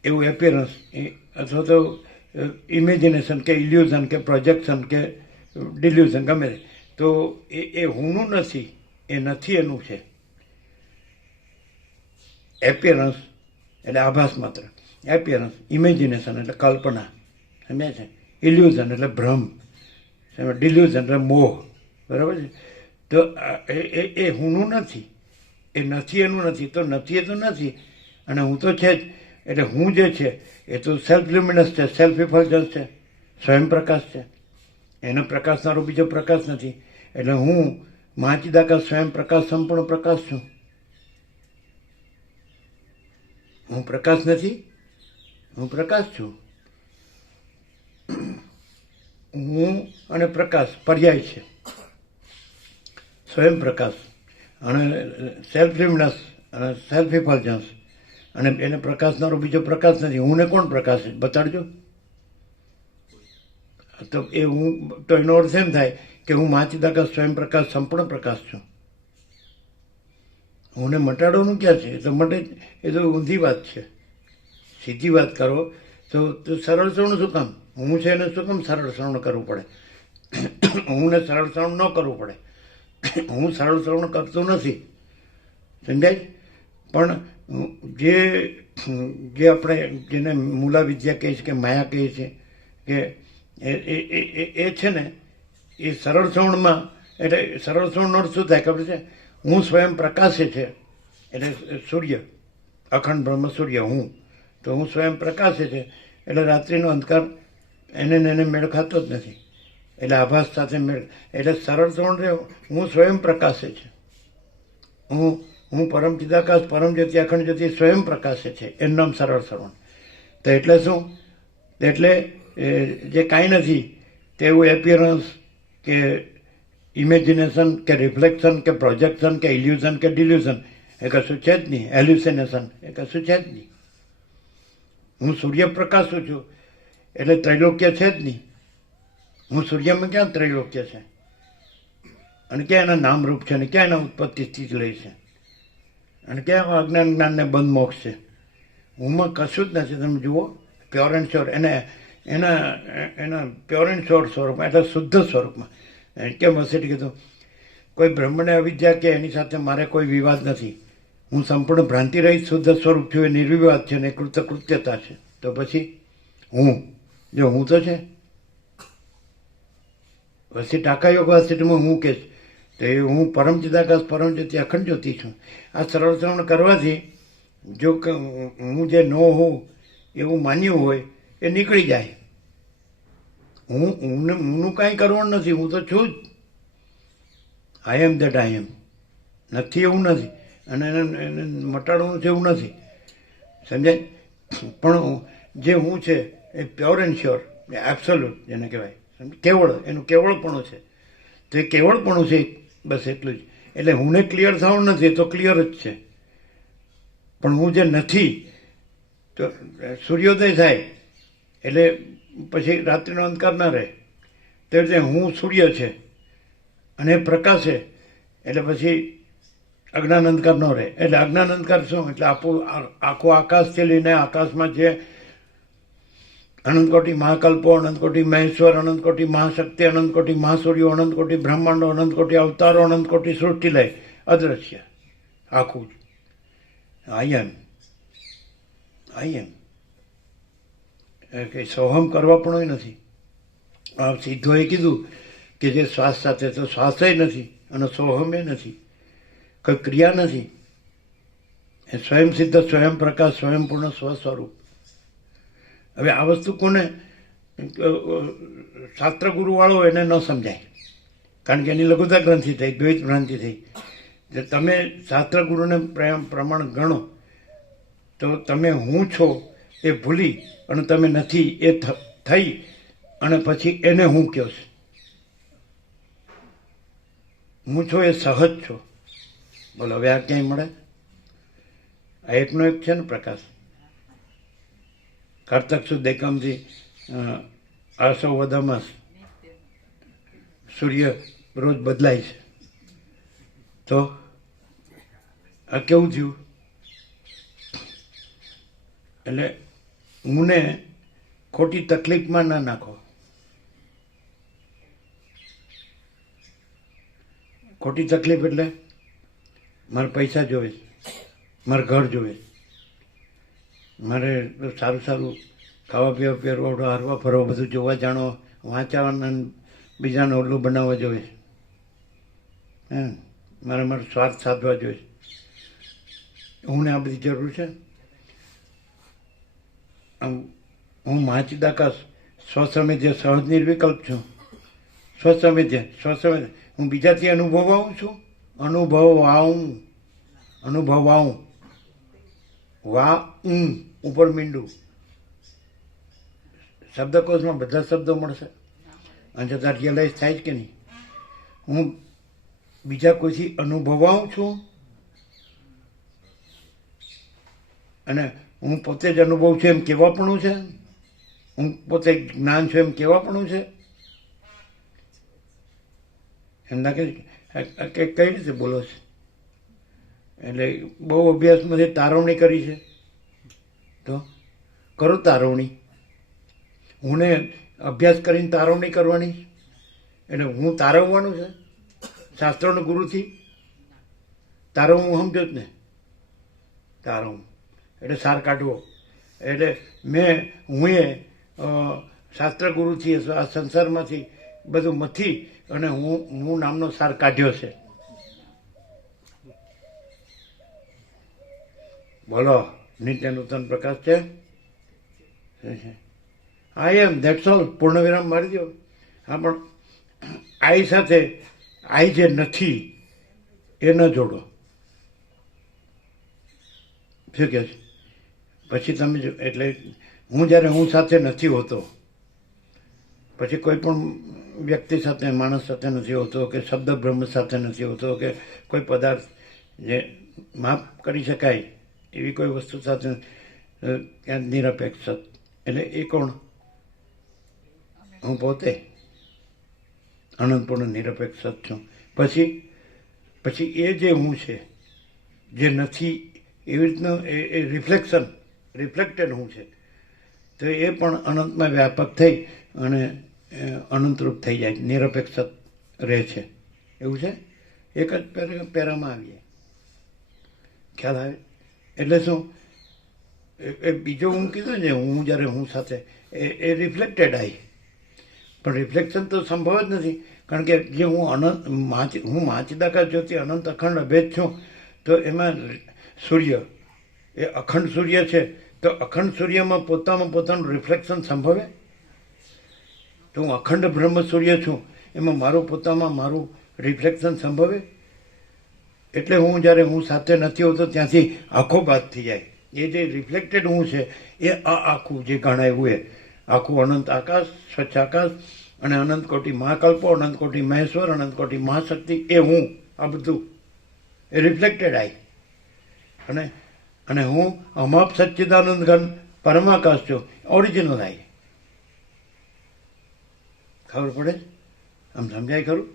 એવું એપિયરન્સ અથવા તો ઇમેજિનેશન કે ઇલ્યુઝન કે પ્રોજેક્શન કે ડિલ્યુઝન ગમે તે, તો એ હુંનું નથી, એ નથી એનું છે. એપિયરન્સ એટલે આભાસ માત્ર, એપિયરન્સ ઇમેજિનેશન એટલે કલ્પના, સમજ્યા છે? ઇલ્યુઝન એટલે ભ્રમ, ડિલ્યુઝન એટલે મોહ, બરાબર છે? તો એ હુંનું નથી, એ નથી એનું નથી. તો નથી એ તો નથી, અને હું તો છે જ. એટલે હું જે છે એ તો સેલ્ફ લ્યુમિનસ છે, સેલ્ફ ઇફલ્જન્સ છે, સ્વયં પ્રકાશ છે. એનો પ્રકાશનારો બીજો પ્રકાશ નથી. એટલે હું મહાચિદાકાશ સ્વયં પ્રકાશ સંપૂર્ણ પ્રકાશ છું. હું પ્રકાશ નથી, હું પ્રકાશ છું. હું અને પ્રકાશ પર્યાય છે. સ્વયં પ્રકાશ અને સેલ્ફ લ્યુમિનસ અને સેલ્ફ ઇફલ્જન્સ, અને એને પ્રકાશનારો બીજો પ્રકાશ નથી. હું ને કોણ પ્રકાશ છે બતાડજો. તો એ હું, તો એનો અર્થ એમ થાય કે હું મહાચિદાકાશ સ્વયં પ્રકાશ સંપૂર્ણ પ્રકાશ છું. હુંને મટાડવાનું ક્યાં છે? એ તો મટે, એ તો ઊંધી વાત છે. સીધી વાત કરો તો સરળ શ્રવણ શું કામ? હું છે એને શું કામ સરળ શ્રવણ કરવું પડે? હુંને સરળ શ્રવણ ન કરવું પડે. હું સરળ શ્રવણ કરતો નથી, સમજાય? પણ જે આપણે જેને મૂલા વિદ્યા કહીએ છીએ કે માયા કહીએ છીએ કે એ છે ને એ સરળ શ્રવણમાં, એટલે સરળ શ્રવણનો અર્થ શું થાય ખબર છે? હું સ્વયં પ્રકાશે છે, એટલે સૂર્ય, અખંડ બ્રહ્મ સૂર્ય હું, તો હું સ્વયં પ્રકાશે છે. એટલે રાત્રિનો અંધકાર એને મેળ ખાતો જ નથી, એટલે આભાસ સાથે મેળ. એટલે સરળ શ્રવણ રહ્યો, હું સ્વયં પ્રકાશે છે, હું પરમ ચિદાકાશ પરમ જ્યોતિ અખંડ જ્યોતિ સ્વયં પ્રકાશે છે, એનું નામ સરળ શ્રવણ. તો એટલે શું? એટલે જે કાંઈ નથી તેવું એપિયરન્સ કે ઇમેજિનેશન કે રિફ્લેક્શન કે પ્રોજેક્શન કે ઇલ્યુઝન કે ડિલ્યુઝન એ કશું છે જ નહીં. એલ્યુસિનેશન એ કશું છે જ નહીં. હું સૂર્યપ્રકાશું છું એટલે ત્રૈલોક્ય છે જ નહીં. હું સૂર્યમાં ક્યાં ત્રૈલોક્ય છે અને ક્યાં એના નામરૂપ છે અને ક્યાં એના ઉત્પત્તિ સ્થિતિ લે છે અને ક્યાં અજ્ઞાન જ્ઞાનને બંધ મોક્ષ છે. હુંમાં કશું જ નથી. તમે જુઓ પ્યોર એન્ડ શ્યોર એના પ્યોર એન્ડ શ્યોર સ્વરૂપમાં એટલે શુદ્ધ સ્વરૂપમાં. કેમ હશે કીધું કોઈ બ્રહ્મને અવિદ્યા કે એની સાથે મારે કોઈ વિવાદ નથી. હું સંપૂર્ણ ભ્રાંતિ રહિત શુદ્ધ સ્વરૂપ છું. એ નિર્વિવાદ છે ને કૃતકૃત્યતા છે. તો પછી હું તો છે પછી ટાંકા યોગ યુનિવર્સિટીમાં હું કે તો એ હું પરમ ચિદાકાશ પરમ જ્યોતિ અખંડ જ્યોતિ છું. આ સરળ શ્રવણ કરવાથી જો હું જે ન હોઉં એવું માન્યું હોય એ નીકળી જાય. હુંનું કાંઈ કરવાનું નથી. હું તો છું જ. આઈ એમ દેટ આઈ એમ. નથી એવું નથી અને એને મટાડવું છે એવું નથી. સમજાય? પણ જે હું છે એ પ્યોર એન્ડ શ્યોર એબ્સોલ્યુટ જેને કહેવાય કેવળ એનું કેવળપણું છે. તો એ કેવળપણું છે બસ એટલું જ. એટલે હુંને ક્લિયર થવાનું નથી તો ક્લિયર જ છે. પણ હું જે નથી તો સૂર્યોદય થાય એટલે પછી રાત્રિનો અંધકાર ના રહે. તે રીતે હું સૂર્ય છે અને પ્રકાશે એટલે પછી અજ્ઞાન અંધકાર ન રહે. એટલે અજ્ઞાન અંધકાર શું? એટલે આખું આકાશથી લઈને આકાશમાં જે અનંતકોટી મહાકલ્પો, અનંતકોટી મહેશ્વર, અનંતકોટી મહાશક્તિ, અનંતકોટી મહાસૂર્યો, અનંતકોટી બ્રહ્માંડો, અનંતકોટી અવતારો, અનંતકોટી સૃષ્ટિ લય અદ્રશ્ય આખું આઈ એમ. કે સોહમ કરવા પણ નથી. આ સિદ્ધોએ કીધું કે જે શ્વાસ સાથે તો શ્વાસય નથી અને સોહમે નથી. કોઈ ક્રિયા નથી. એ સ્વયં સિદ્ધ, સ્વયં પ્રકાશ, સ્વયંપૂર્ણ સ્વસ્વરૂપ. હવે આ વસ્તુ કોને શાસ્ત્ર ગુરુવાળો એને ન સમજાય. કારણ કે એની લઘુતા ગ્રંથિ થઈ, દ્વૈત ભ્રાંતિ થઈ. તમે શાસ્ત્ર ગુરુને પ્રમાણ ગણો તો તમે હું છો એ ભૂલી અને તમે નથી એ થઈ અને પછી એને હું કહો છો. હું છો એ સહજ છો. બોલો હવે આ ક્યાંય મળે? આ એકનો એક છે ને પ્રકાશ. કાર્તક સુદ એકમથી આસો વધામાં સૂર્ય રોજ બદલાય છે. તો આ કેવું થયું? એટલે હુંને ખોટી તકલીફમાં ના નાખો. ખોટી તકલીફ એટલે મારે પૈસા જોવે, મારે ઘર જોવે, મારે સારું સારું ખાવા પીવા પહેરવા હરવા ફરવા બધું જોવા જાણવા વાંચવાના બીજાને ઓલું બનાવવા જોઈએ. મારે સ્વાર્થ સાધવા જોઈએ. હુંને આ બધી જરૂર છે? હું મહાચિદાકાશ સ્વસમિધ્ય સહજ નિર્વિકલ્પ છું. સ્વસમિધ્ય હું બીજાથી અનુભવાઉં છું. અનુભવાઉં ઉપર મીંડું. શબ્દકોશમાં બધા શબ્દો મળશે અને છતાં રિયલાઇઝ થાય જ કે નહીં. હું બીજા કોઈથી અનુભવાઉં છું અને હું પોતે જ અનુભવ છું એમ કેવાપણું છે. હું પોતે જ્ઞાન છું એમ કેવાપણું છે. એમ લાગે કે કઈ રીતે બોલો છે? એટલે બહુ અભ્યાસમાંથી તારવણી કરી છે. તો કરો તારવણી. હુંને અભ્યાસ કરીને તારવણી કરવાની એટલે હું તારવવાનું છે શાસ્ત્રોના ગુરુથી. તારવવું સમજો જ ને. તારવવું એટલે સાર કાઢવો. એટલે હું શાસ્ત્ર ગુરુથી આ સંસારમાંથી બધું મથી અને હું નામનો સાર કાઢ્યો છે. બોલો નિત્ય નૂતન પ્રકાશ છે. આઈ એમ ધેટ્સ ઓલ. પૂર્ણ વિરામ મારી દો. હા, પણ આઈ સાથે આઈ જે નથી એ ન જોડો. શું કહે છે? પછી તમે એટલે હું જ્યારે હું સાથે નથી હોતો પછી કોઈ પણ વ્યક્તિ સાથે માણસ સાથે નથી હોતો, કે શબ્દ બ્રહ્મ સાથે નથી હોતો, કે કોઈ પદાર્થ જે માપ કરી શકાય એવી કોઈ વસ્તુ સાથે ત્યાં નિરપેક્ષ સત. એટલે એ કોણ? હું પોતે અનંતપૂર્ણ નિરપેક્ષ સત છું. પછી એ જે હું છે, જે નથી, એવી રીતનું એ રિફ્લેક્ટેડ હું છે, તો એ પણ અનંતમાં વ્યાપક થઈ અને અનંતરૂપ થઈ જાય, નિરપેક્ષ રહે છે. એવું છે. એક જ પેરામાં આવીએ, ખ્યાલ આવે. એટલે શું, એ બીજો હું કીધું ને, હું જ્યારે હું સાથે એ રિફ્લેક્ટેડ આવી, પણ રિફ્લેક્શન તો સંભવ જ નથી. કારણ કે જે હું માચિદાકાર જ્યોતિ અનંત અખંડ અભેદ છું, તો એમાં સૂર્ય એ અખંડ સૂર્ય છે, તો અખંડ સૂર્યમાં પોતાનું રિફ્લેક્શન સંભવે? તો હું અખંડ બ્રહ્મ સૂર્ય છું, એમાં મારું રિફ્લેક્શન સંભવે? એટલે હું જ્યારે હું સાથે નથી હોતો ત્યાંથી આખો બાદ થઈ જાય. એ જે રિફ્લેક્ટેડ હું છે એ આખું જે ગણાયું એ આખું અનંત આકાશ, સ્વચ્છ આકાશ અને અનંત કોટી મહાકલ્પો, અનંત કોટી મહેશ્વર, અનંત કોટી મહાશક્તિ, એ હું, આ બધું એ રિફ્લેક્ટેડ આવી. અને હું અમાપ સચ્ચિદાનંદ ઘન પરમાકાશ છું, ઓરિજિનલ આવી. ખબર પડે? આમ સમજાય ખરું?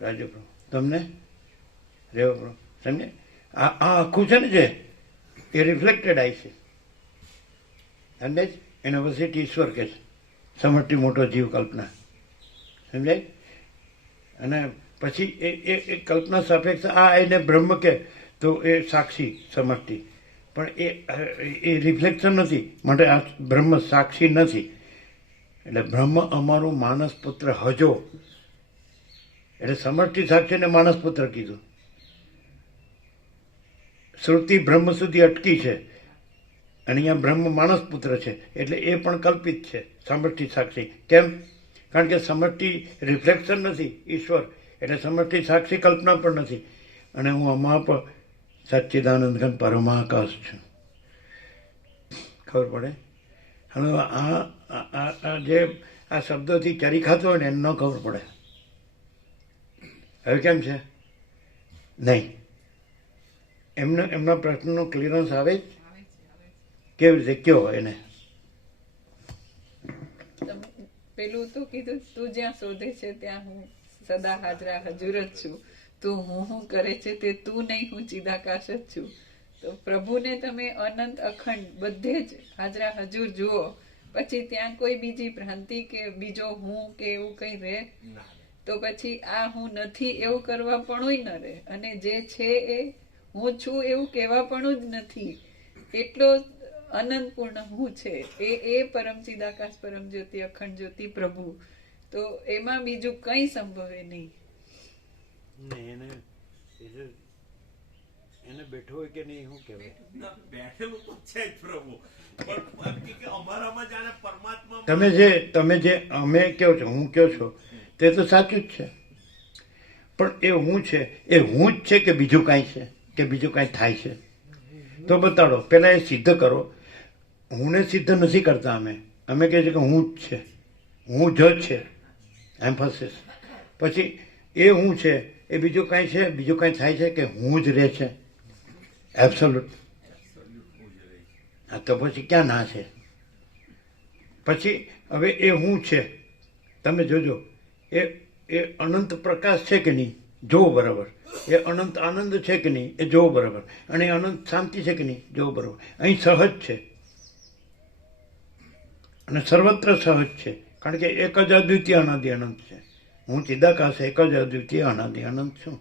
રાજુ પ્રભુ તમને? રેવ પ્રભુ સમજે? આ આખું છે ને જે એ રિફ્લેક્ટેડ આવી છે, સમજાય? એને પછી ઈશ્વર કે છે, સમષ્ટિ મોટો જીવ કલ્પના, સમજાય? અને પછી એ કલ્પના સાપેક્ષ એને બ્રહ્મ કે તો એ સાક્ષી સમષ્ટિ, પણ એ રિફ્લેક્શન નથી, માટે આ બ્રહ્મ સાક્ષી નથી. એટલે બ્રહ્મ અમારું માનસ પુત્ર હજો, એટલે સમષ્ટિ સાક્ષીને માનસ પુત્ર કીધું. શ્રુતિ બ્રહ્મ સુધી અટકી છે અને અહીંયા બ્રહ્મ માનસ પુત્ર છે, એટલે એ પણ કલ્પિત છે, સમષ્ટિ સાક્ષી. કેમ? કારણ કે સમષ્ટિ રિફ્લેક્શન નથી ઈશ્વર, એટલે સમષ્ટિ સાક્ષી કલ્પના પણ નથી. અને હું અમાપ સચ્ચિદાનંદ ઘન પરમાકાશ છું. ખબર પડે? હવે આ જે આ શબ્દોથી ચરી ખાતો હોય ને એને ન ખબર પડે. હવે કેમ છે? નહીં. એમના પ્રશ્નનું ક્લિયરન્સ આવે જ? કેવી રીતે કયો એને? પેલું તો કીધું, તું જ્યાં શોધે છે ત્યાં હું સદા હાજરા હજુર જ છું. તું હું કરે છે તે તું નહીં, હું ચિદાકાશ જ છું. તો પ્રભુને તમે અનંત અખંડ બધે જ હાજરા હજુર જુઓ, પછી ત્યાં કોઈ બીજી ભ્રાંતિ કે બીજો હું કે એવું કઈ રહે? તો પછી આ હું નથી એવું કરવા પણ ન રહે, અને જે છે એ હું છું એવું કહેવા પણ જ નથી. એટલો અનંતપૂર્ણ હું છે એ પરમ ચિદાકાશ, પરમ જ્યોતિ, અખંડ જ્યોતિ પ્રભુ. તો એમાં બીજું કઈ સંભવે નહીં. એને બેઠો હોય કે નહીં, શું કહેવાય? બેઠેલું તો છે જ પ્રભુ, પણ એમ કે અમારામાં જાણે પરમાત્મા તમે જે અમે કહો છો, હું કહો છો, તે તો સાચું જ છે. પણ એ હું છે, એ હું જ છે કે બીજું કાંઈ છે, કે બીજું કાંઈ થાય છે? તો બતાડો. પહેલા એ સિદ્ધ કરો. હુંને સિદ્ધ નથી કરતા અમે કહે છે કે હું જ છે, હું જ છે, એમ્ફોસિસ. પછી એ હું છે એ બીજું કાંઈ છે, બીજું કાંઈ થાય છે કે હું જ રહે છે? એબ્સોલ્યુટ. હા, તો પછી ક્યાં ના છે? પછી હવે એ હું છે, તમે જોજો, એ અનંત પ્રકાશ છે કે નહીં, જોવો બરાબર. એ અનંત આનંદ છે કે નહીં, એ જોવો બરાબર. અને અનંત શાંતિ છે કે નહીં, જોવો બરાબર. અહીં સહજ છે અને સર્વત્ર સહજ છે, કારણ કે એક જ અદ્વિતીય અનાદિ અનંત છે. હું ચિદાકાશ એક જ અદ્વિતીય અનાદિ અનંત છું.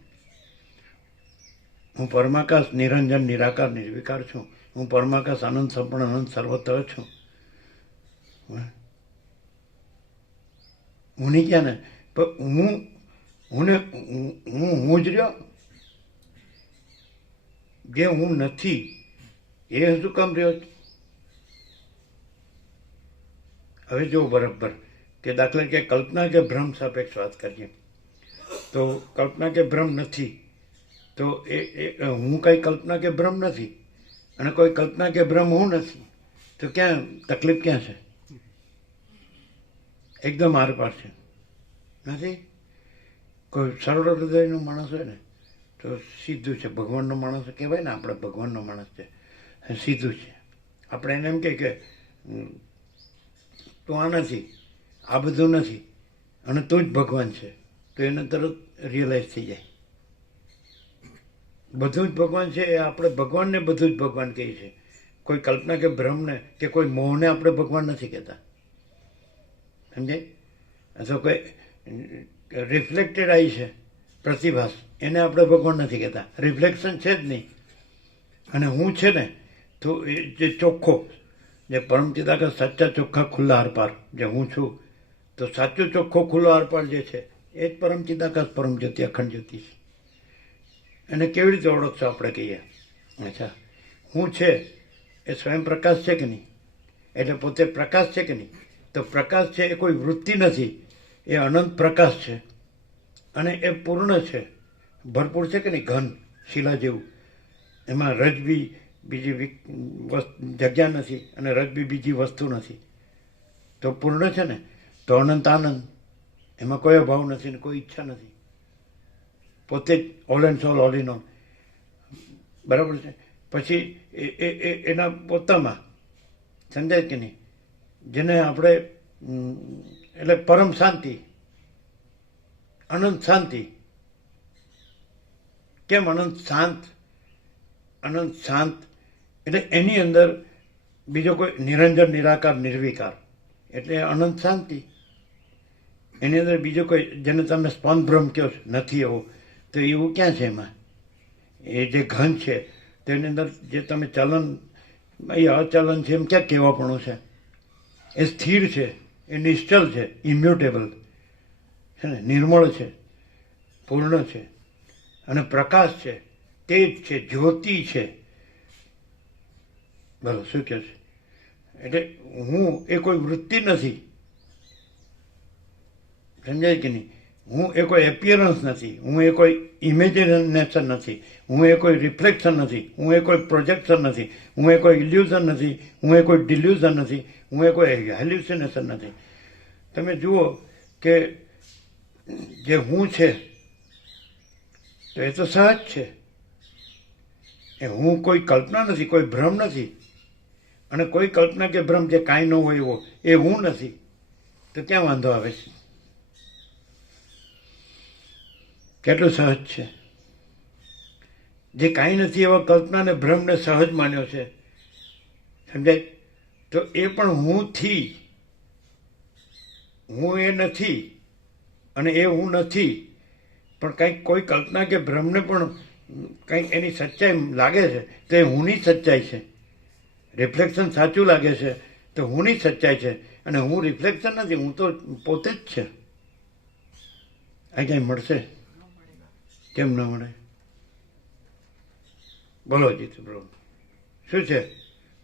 હું પરમાકાશ નિરંજન નિરાકાર નિર્વિકાર છું. હું પરમાકાશ આનંદ સંપૂર્ણ અનંત સર્વત્ર છું. હું નહીં ક્યાં ને, પણ હું જ રહ્યો. જે હું નથી એ શું કામ રહ્યો? હવે જો બરાબર કે દાખલા કે કલ્પના કે ભ્રમ સાપેક્ષ વાત કરીએ, તો કલ્પના કે ભ્રમ નથી, તો એ હું કઈ કલ્પના કે ભ્રમ નથી, અને કોઈ કલ્પના કે ભ્રમ હું નથી, તો ક્યાં તકલીફ ક્યાં છે? એકદમ આરપાર છે નથી. કોઈ સરળ હૃદયનો માણસ હોય ને તો સીધું છે. ભગવાનનો માણસ કહેવાય ને, આપણે ભગવાનનો માણસ છે, સીધું છે. આપણે એને એમ કે તું આ નથી, આ બધું નથી અને તું જ ભગવાન છે, તો એને તરત રિયલાઇઝ થઈ જાય બધું જ ભગવાન છે. એ આપણે ભગવાનને બધું જ ભગવાન કહીએ છીએ. કોઈ કલ્પના કે ભ્રમને કે કોઈ મોહને આપણે ભગવાન નથી કહેતા, સમજાય? અથવા કોઈ રિફ્લેક્ટેડ આઈ છે પ્રતિભાસ, એને આપણે ભગવાન નથી કહેતા. રિફ્લેક્શન છે જ નહીં. અને હું છે ને તો એ જે ચોખ્ખો, જે પરમચિદાકાશ સાચા ચોખ્ખા ખુલ્લા આરપાર જે હું છું, તો સાચો ચોખ્ખો ખુલ્લો આરપાર જે છે એ જ પરમચિદાકાશ પરમ જ્યોતિ અખંડ જ્યોતિ છે. એને કેવી રીતે ઓળખશો આપણે કહીએ? અચ્છા, હું છે એ સ્વયં પ્રકાશ છે કે નહીં? એટલે પોતે પ્રકાશ છે કે નહીં? તો પ્રકાશ છે એ કોઈ વૃત્તિ નથી, એ અનંત પ્રકાશ છે અને એ પૂર્ણ છે, ભરપૂર છે કે નહીં? ઘન શિલા જેવું. એમાં રજ બી બીજી જગ્યા નથી અને રજ બી બીજી વસ્તુ નથી. તો પૂર્ણ છે ને, તો અનંત આનંદ, એમાં કોઈ અભાવ નથી ને કોઈ ઈચ્છા નથી. પોતે જ all and soul, all in all. બરાબર છે. પછી એના પોતામાં સમજાય કે નહીં? જેને આપણે એટલે પરમ શાંતિ, અનંત શાંતિ. કેમ અનંત શાંત? અનંત શાંત એટલે એની અંદર બીજો કોઈ નિરંજન, નિરાકાર, નિર્વિકાર, એટલે અનંત શાંતિ. એની અંદર બીજો કોઈ, જેને તમે સ્પંદ બ્રહ્મ કહો છો, નથી એવો, તો એવું ક્યાં છે એમાં? એ જે ઘન છે તેની અંદર જે તમે ચલન, એ અચલન છે એમ ક્યાં કહેવાપણું છે? એ સ્થિર છે, એ નિશ્ચલ છે, ઇમ્યુટેબલ છે ને, નિર્મળ છે, પૂર્ણ છે અને પ્રકાશ છે, તેજ છે, જ્યોતિ છે. બરાબર, શું કહે છે? એટલે હું એ કોઈ વૃત્તિ નથી, સમજાય કે નહીં? હું એ કોઈ એપિયરન્સ નથી, હું એ કોઈ ઇમેજિનેશન નથી, હું એ કોઈ રિફ્લેક્શન નથી, હું એ કોઈ પ્રોજેક્શન નથી, હું એ કોઈ ઇલ્યુઝન નથી, હું એ કોઈ ડિલ્યુઝન નથી, હું એ કોઈ હેલ્યુસિનેશન નથી. તમે જુઓ કે જે હું છે તો એ તો સહજ છે. એ હું કોઈ કલ્પના નથી, કોઈ ભ્રમ નથી. અને કોઈ કલ્પના કે ભ્રમ જે કાંઈ ન હોય એવો એ હું નથી. તો ક્યાં વાંધો આવે છે? કેટલું સહજ છે. જે કાંઈ નથી એવા કલ્પનાને, ભ્રમને સહજ માન્યો છે, સમજાય? તો એ પણ હુંથી, હું એ નથી અને એ હું નથી, પણ કંઈક કોઈ કલ્પના કે ભ્રમને પણ કંઈક એની સચ્ચાઈ લાગે છે તો એ હુંની સચ્ચાઈ છે. રિફ્લેક્શન સાચું લાગે છે તો હુંની સચ્ચાઈ છે અને હું રિફ્લેક્શન નથી, હું તો પોતે જ છે. આ ક્યાંય મળશે? કેમ ન મળે? બોલો જીતુ પ્રભુ, શું છે?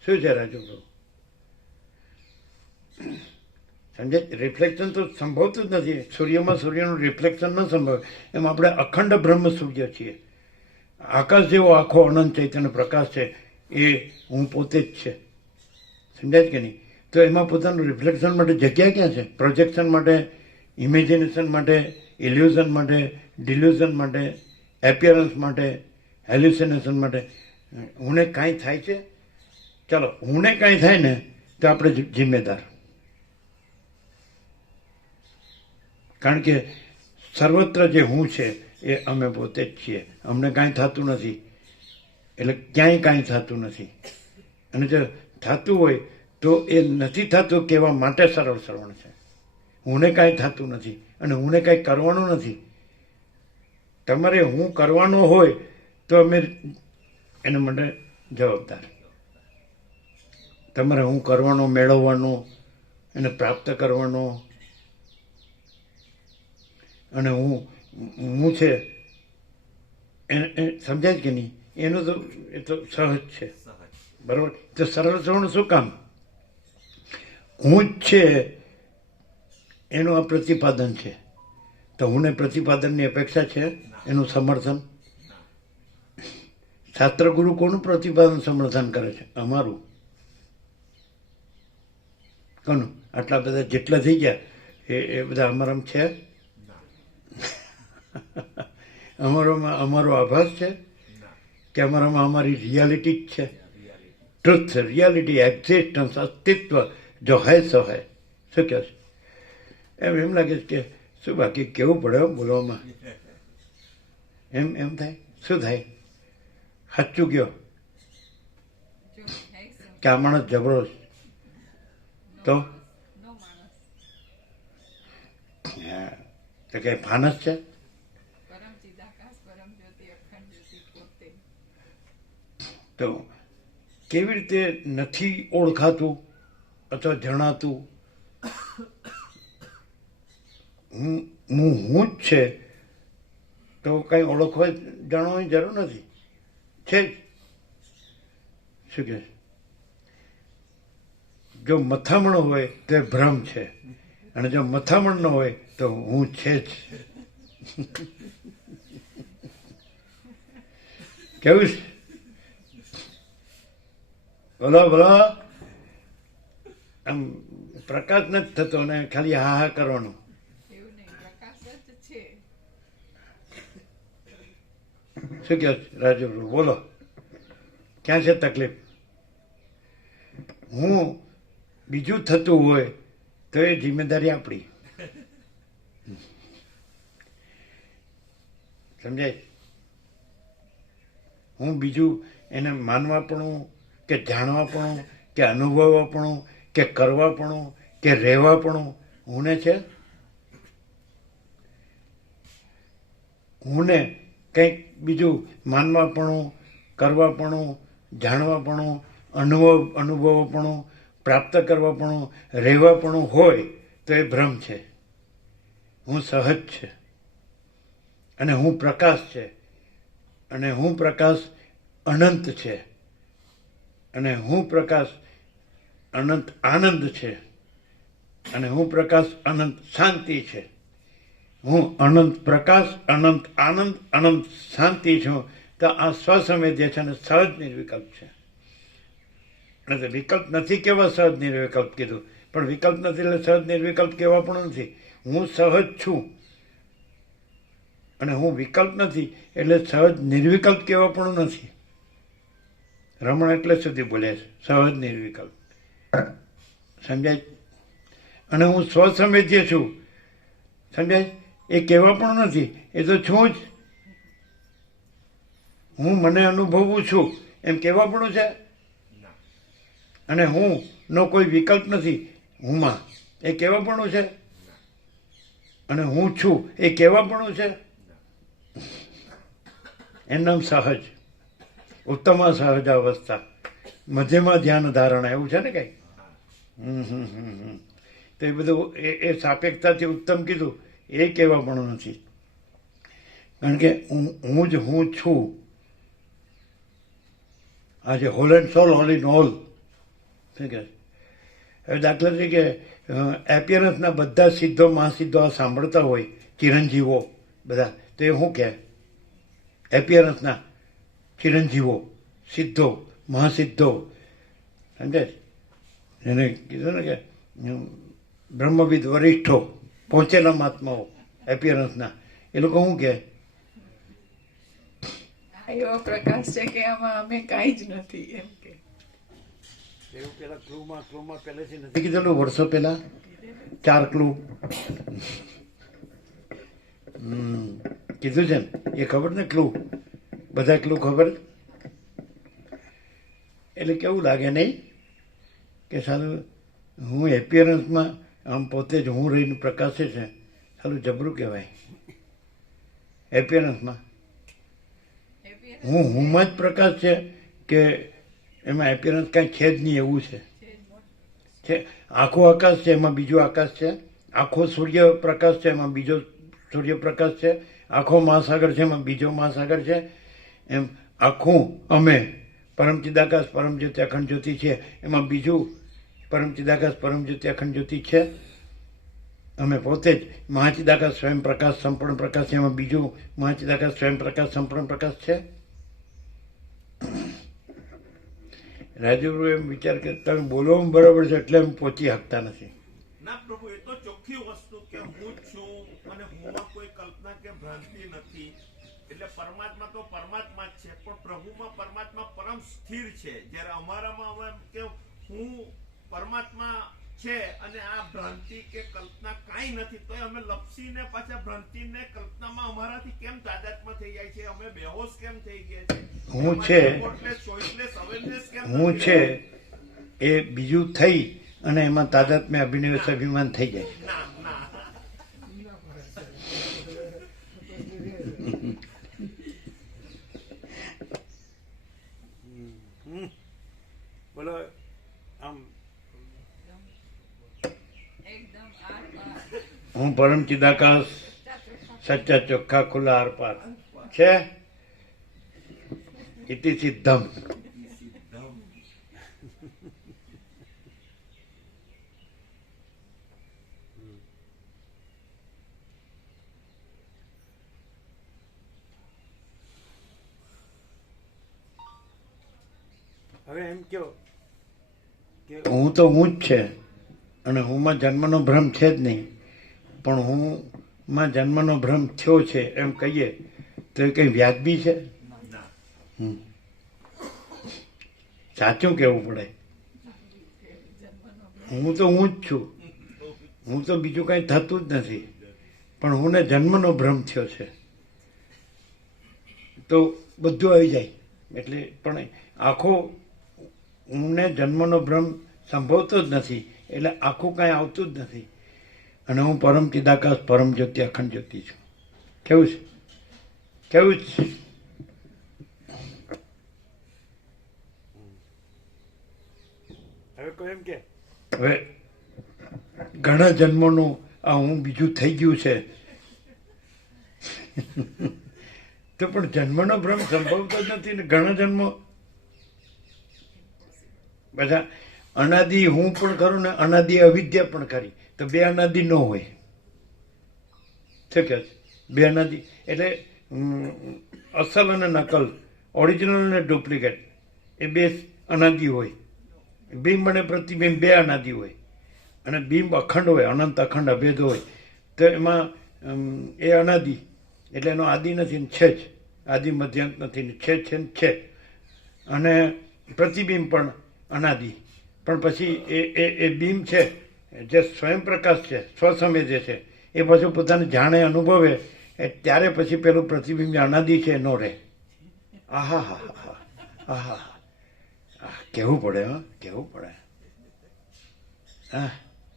શું છે રાજુ પ્રભુ? સમજાય? રિફ્લેક્શન તો સંભવતું જ નથી. સૂર્યમાં સૂર્યનું રિફ્લેક્શન ન સંભવે. એમ આપણે અખંડ બ્રહ્મ સૂર્ય છીએ. આકાશ જેવો આખો અનંત ચૈતન્ય પ્રકાશ છે, એ હું પોતે જ છે. સમજાય કે નહીં? તો એમાં પોતાનું રિફ્લેક્શન માટે જગ્યા ક્યાં છે? પ્રોજેક્શન માટે, ઇમેજિનેશન માટે, ઇલ્યુઝન માટે, ડિલ્યુઝન માટે, એપિયરન્સ માટે, હેલ્યુસિનેશન માટે. હુંને કાંઈ થાય છે? ચાલો, હુંને કાંઈ થાય ને તો આપણે જિમ્મેદાર. કારણ કે સર્વત્ર જે હું છે એ અમે પોતે જ છીએ. અમને કાંઈ થતું નથી, એટલે ક્યાંય કાંઈ થતું નથી. અને જો થતું હોય તો એ નથી થતું કહેવા માટે સરળ શ્રવણ છે. હુંને કાંઈ થતું નથી અને હુંને કાંઈ કરવાનું નથી. તમારે હું કરવાનો હોય તો અમે એના માટે જવાબદાર. તમારે હું કરવાનો, મેળવવાનો, એને પ્રાપ્ત કરવાનો, અને હું છે એ સમજાય કે નહીં? એનું તો એ તો સહજ છે. બરાબર? તો સરળ શ્રવણ શું કામ? હું જ છે એનું આ પ્રતિપાદન છે. તો હુંને પ્રતિપાદનની અપેક્ષા છે? એનું સમર્થન? શાસ્ત્રગુરુ કોનું પ્રતિપાદન સમર્થન કરે છે? અમારું. કોનું? આટલા બધા જેટલા થઈ ગયા એ બધા અમારામાં છે? અમારોમાં અમારો આભાસ છે કે અમારામાં અમારી રિયાલિટી જ છે? ટ્રુથ, રિયાલિટી, એક્ઝિસ્ટન્સ, અસ્તિત્વ જો હૈ સો હૈ. શું કહે છે? એમ લાગે છે કે શું બાકી કેવું પડે બોલવામાં, એમ થાય. શું થાય? સાચું કયો કે આ માણસ જબરો છે તો કે ફાનસ છે? તો કેવી રીતે નથી ઓળખાતું અથવા જણાતું? હું જ છે તો કંઈ ઓળખવા જાણવાની જરૂર નથી, છે જ. શું કહે? જો મથામણ હોય તો એ ભ્રમ છે, અને જો મથામણ ન હોય તો હું છે જ. કેવું છે? બોલો બોલો. આમ પ્રકાશ નથી થતો ને ખાલી હા હા કરવાનું. શું કહો રાજુ? બોલો, ક્યાં છે તકલીફ? હું બીજું થતું હોય તો એ જિમ્મેદારી આપણી. સમજાય? હું બીજું એને માનવાપણું કે જાણવાપણું કે અનુભવવાપણું કે કરવાપણું કે રહેવાપણું હુંને છે. હુંને કંઈક બીજું માનવાપણું, કરવાપણું, જાણવાપણું, અનુભવપણું, પ્રાપ્ત કરવાપણું, રહેવાપણું હોય તો એ ભ્રમ છે. હું સહજ છે અને હું પ્રકાશ છે, અને હું પ્રકાશ અનંત છે, અને હું પ્રકાશ અનંત આનંદ છે, અને હું પ્રકાશ અનંત શાંતિ છે. હું અનંત પ્રકાશ, અનંત આનંદ, અનંત શાંતિ છું. તો આ સ્વસંવેદ્ય છે અને સહજ નિર્વિકલ્પ છે. અને તો વિકલ્પ નથી કેવા સહજ નિર્વિકલ્પ કીધું, પણ વિકલ્પ નથી એટલે સહજ નિર્વિકલ્પ કેવા પણ નથી. હું સહજ છું અને હું વિકલ્પ નથી એટલે સહજ નિર્વિકલ્પ કેવા પણ નથી. રમણ એટલે સુધી બોલ્યા છે સહજ નિર્વિકલ્પ. સમજાય? અને હું સ્વસંવેદ્ય છું. સમજાય? એ કહેવા પણ નથી, એ તો છું જ. હું મને અનુભવું છું એમ કહેવા પણ છે. અને હું નો કોઈ વિકલ્પ નથી હુંમાં, એ કહેવા પણ છે. અને હું છું એ કહેવા પણ છે. એનું નામ સહજ, ઉત્તમ સહજ અવસ્થા, મધ્યમાં ધ્યાન ધારણા, એવું છે ને કઈ. તો એ બધું એ સાપેક્ષતાથી ઉત્તમ કીધું, એ કહેવા પણ નથી. કારણ કે હું જ હું છું. આજે whole and soul, all in all. શું કહે? હવે દાખલા તરીકે એપિયરન્સના બધા સિદ્ધો મહાસિદ્ધો આ સાંભળતા હોય, ચિરંજીવો બધા, તો એ શું કહે? એપિયરન્સના ચિરંજીવો, સિદ્ધો, મહાસિદ્ધો, સમજે? એને કીધું ને કે બ્રહ્મવિદ વરિષ્ઠો, પહોંચેલા મહાત્માઓ એપિયરન્સના, એ લોકો શું કહે? એવો પ્રકાશ છે કે આમાં અમે કાંઈ જ નથી એમ કે. એવું પેલા ક્લુમાં પહેલેથી નથી કીધેલું? વર્ષો પહેલા 4 ક્લુ કીધું છે ને, એ ખબર ને? ક્લુ, બધા ક્લુ ખબર. એટલે કેવું લાગે નહીં કે સારું હું એપિયરન્સમાં આમ પોતે જ હું રહીને પ્રકાશે છે, સારું જબરું કહેવાય. એપિયરન્સમાં હુંમાં જ પ્રકાશ છે કે એમાં એપિયરન્સ કાંઈ છે જ નહીં એવું છે. આખો આકાશ છે એમાં બીજો આકાશ છે, આખો સૂર્યપ્રકાશ છે એમાં બીજો સૂર્યપ્રકાશ છે, આખો મહાસાગર છે એમાં બીજો મહાસાગર છે. એમ આખું અમે પરમ ચિદાકાશ પરમ જ્યોતિ અખંડ જ્યોતિ છે એમાં બીજું પરમ ચિદાકાશ પરમ જ્યોતિ અખંડ જ્યોતિ છે. અમે પોતે જ મહાચિદાકાશ સ્વયં પ્રકાશ સંપૂર્ણ પ્રકાશ છે એમાં બીજું મહાચિદાકાશ સ્વયં પ્રકાશ સંપૂર્ણ પ્રકાશ છે. રાજુભાઈ એમ વિચાર કે તમે બોલવામાં બરાબર છે એટલે એમ પહોંચી શકતા નથી. ના પ્રભુ, એ તો ચોખ્ખી વસ્તુ કે હું જ છું અને હુંમાં કોઈ કલ્પના કે ભ્રાંતિ નથી, એટલે પરમાત્મા તો પરમાત્મા જ છે, પણ પ્રભુમાં પરમાત્મા પરમ સ્થિર છે. જ્યારે અમારામાં અમે એમ કે હું પરમાત્મા છે અને આ ભ્રાંતિ કે કલ્પના કાંઈ નથી, તો અમે લપસીને પાછા ભ્રાંતિને કલ્પનામાં અમારાથી કેમ તાદાત્મ્ય થઈ જાય છે? અમે બેહોશ કેમ થઈ ગયા છે? હું છે, ચોઇસલેસ અવેરનેસ કેમ હું નથી? છે એ બીજું થઈ અને એમાં તાદાત્મ્ય અભિનિવેશ અભિમાન થઈ જાય. ના ના ના પડે સાહેબ. બોલો આમ એકદમ આર પાર. હું પરમ ચિદાકાશ સચ્ચા ચોખ્ખા ખુલ્લા આરપાર છે ઇતિ સિદ્ધમ. હવે એમ કહો કે હું તો હું જ છે અને હુંમાં જન્મનો ભ્રમ છે જ નહીં, પણ હુંમાં જન્મનો ભ્રમ થયો છે એમ કહીએ તો એ કંઈ વ્યાજબી છે? હમ. સાચું કહેવું પડે. હું તો હું જ છું, હું તો બીજું કાંઈ થતું જ નથી, પણ હુંને જન્મનો ભ્રમ થયો છે તો બધું આવી જાય. એટલે પણ આખો હુંને જન્મનો ભ્રમ સંભવતો જ નથી, એટલે આખું કાંઈ આવતું જ નથી. અને હું પરમ ચિદાકાશ પરમ જ્યોતિ અખંડ જ્યોતિ છું. કેવું છે? કેવું છે? હવે કોઈ એમ કે હવે ઘણા જન્મોનું આ હું બીજું થઈ ગયું છે તો પણ જન્મનો ભ્રમ સંભવતો જ નથી ને. ઘણા જન્મો બધા અનાદિ હું પણ ખરું ને અનાદિ અવિદ્યા પણ ખરી, તો બે અનાદિ ન હોય. શું કહે છે? બે અનાદિ એટલે અસલ અને નકલ, ઓરિજિનલ અને ડુપ્લિકેટ, એ બે અનાદિ હોય. બિંબ અને પ્રતિબિંબ બે અનાદિ હોય, અને બિંબ અખંડ હોય, અનંત અખંડ અભેદ હોય. તો એમાં એ અનાદિ એટલે એનો આદિ નથી ને છે જ, આદિ મધ્યાંત નથી ને છે ને છે. અને પ્રતિબિંબ પણ અનાદિ, પણ પછી એ બિંબ છે જે સ્વયં પ્રકાશ છે, સ્વસંવેદે છે, એ પાછું પોતાને જાણે અનુભવે ત્યારે પછી પેલું પ્રતિબિંબ અનાદિ છે ન રહે. આહા હા હા આહા હા, કહેવું પડે, હા કહેવું પડે. હા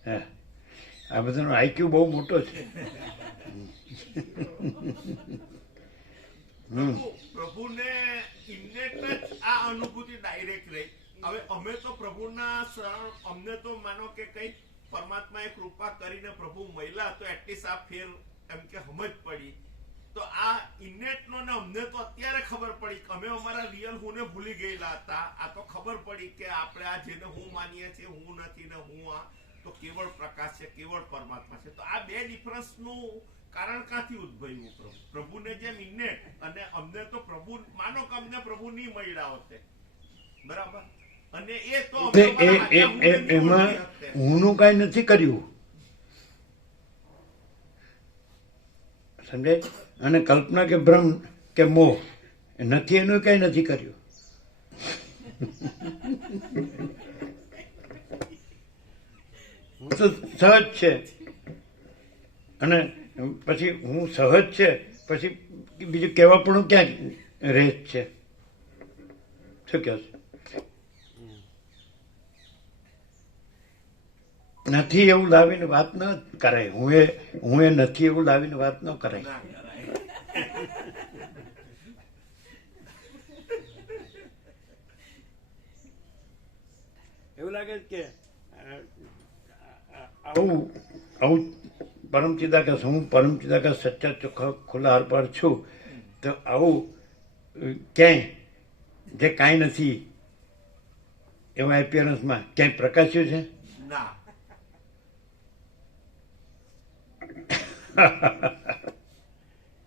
હા, આ બધાનો આઈક્યુ બહુ મોટો છે. પ્રભુને ઇન્નેટ જ આ અનુભૂતિ ડાયરેક્ટ રહી. હવે અમે તો પ્રભુના શરણ, અમને તો માનો કે કઈ પરમાત્માએ કૃપા કરીને પ્રભુ મળ્યા તો એટલીસ્ટ આ ફેર એમ કે સમજ પડી. તો આ ઇન્નેટ નો ને અમને તો અત્યારે ખબર પડી કે અમે અમારા રિયલ હું ને ભૂલી ગયેલા હતા. આ તો ખબર પડી કે આપણે આ જેને હું માનીએ છીએ હું નથી ને હું આ તો કેવળ પ્રકાશ છે, કેવળ પરમાત્મા છે. તો આ બે ડિફરન્સ નું કારણ ક્યાંથી ઉદ્ભવ્યું? પ્રભુને જેમ ઇન્નેટ અને અમને તો પ્રભુ માનો કે અમને પ્રભુ નહીં મળ્યા હોતે, બરાબર, અને એ તો એમાં હુંનું કાંઈ નથી કર્યું, સમજાય? અને કલ્પના કે ભ્રમ કે મોહ નથી, એનું કઈ નથી કર્યું. હું તો સહજ છે, અને પછી હું સહજ છે પછી બીજું કહેવા પણ ક્યાં રહે છે? શું કહે છે? નથી એવું લાવીને વાત ન કરાય. હું એ નથી એવું લાવીને વાત ન કરાય. એવું લાગે કે આવું પરમ ચિદાકાશ, હું પરમ ચિદાકાશ સચ્ચા ચોખ્ખા ખુલ્લા આરપાર છું, તો આવું ક્યાંય જે કાંઈ નથી એવા એપિયરન્સમાં ક્યાંય પ્રકાશ્યું છે? ના.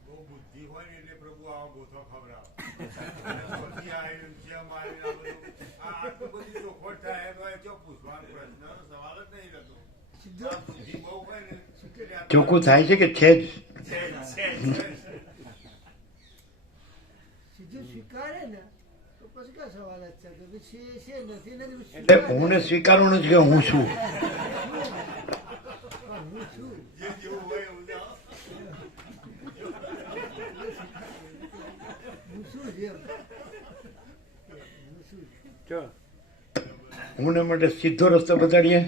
બહુ બુદ્ધિ હોય ને એટલે પ્રભુ આવા ગોથો ખવડાવે. પછી આવીને જેમ આવીને આ બધું આટલું બધી ચોખવટ થાય તો એ જો પૂછવાનો પ્રશ્નનો સવાલ જ નહીં રહેતો. સીધો બુદ્ધિ બહુ હોય ને એટલે આ ચોખ્ખું થાય છે કે છે જ? સીધું સ્વીકારે ને તો પછી ક્યાં સવાલ જ છે કે ભાઈ છે નથી નથી એટલે હું ને સ્વીકારવું નથી કે હું છું. હું છું જે જેવું હોય એવું ના. હું શું છે એમ. હું શું હું ને માટે સીધો રસ્તો બતાડીએ.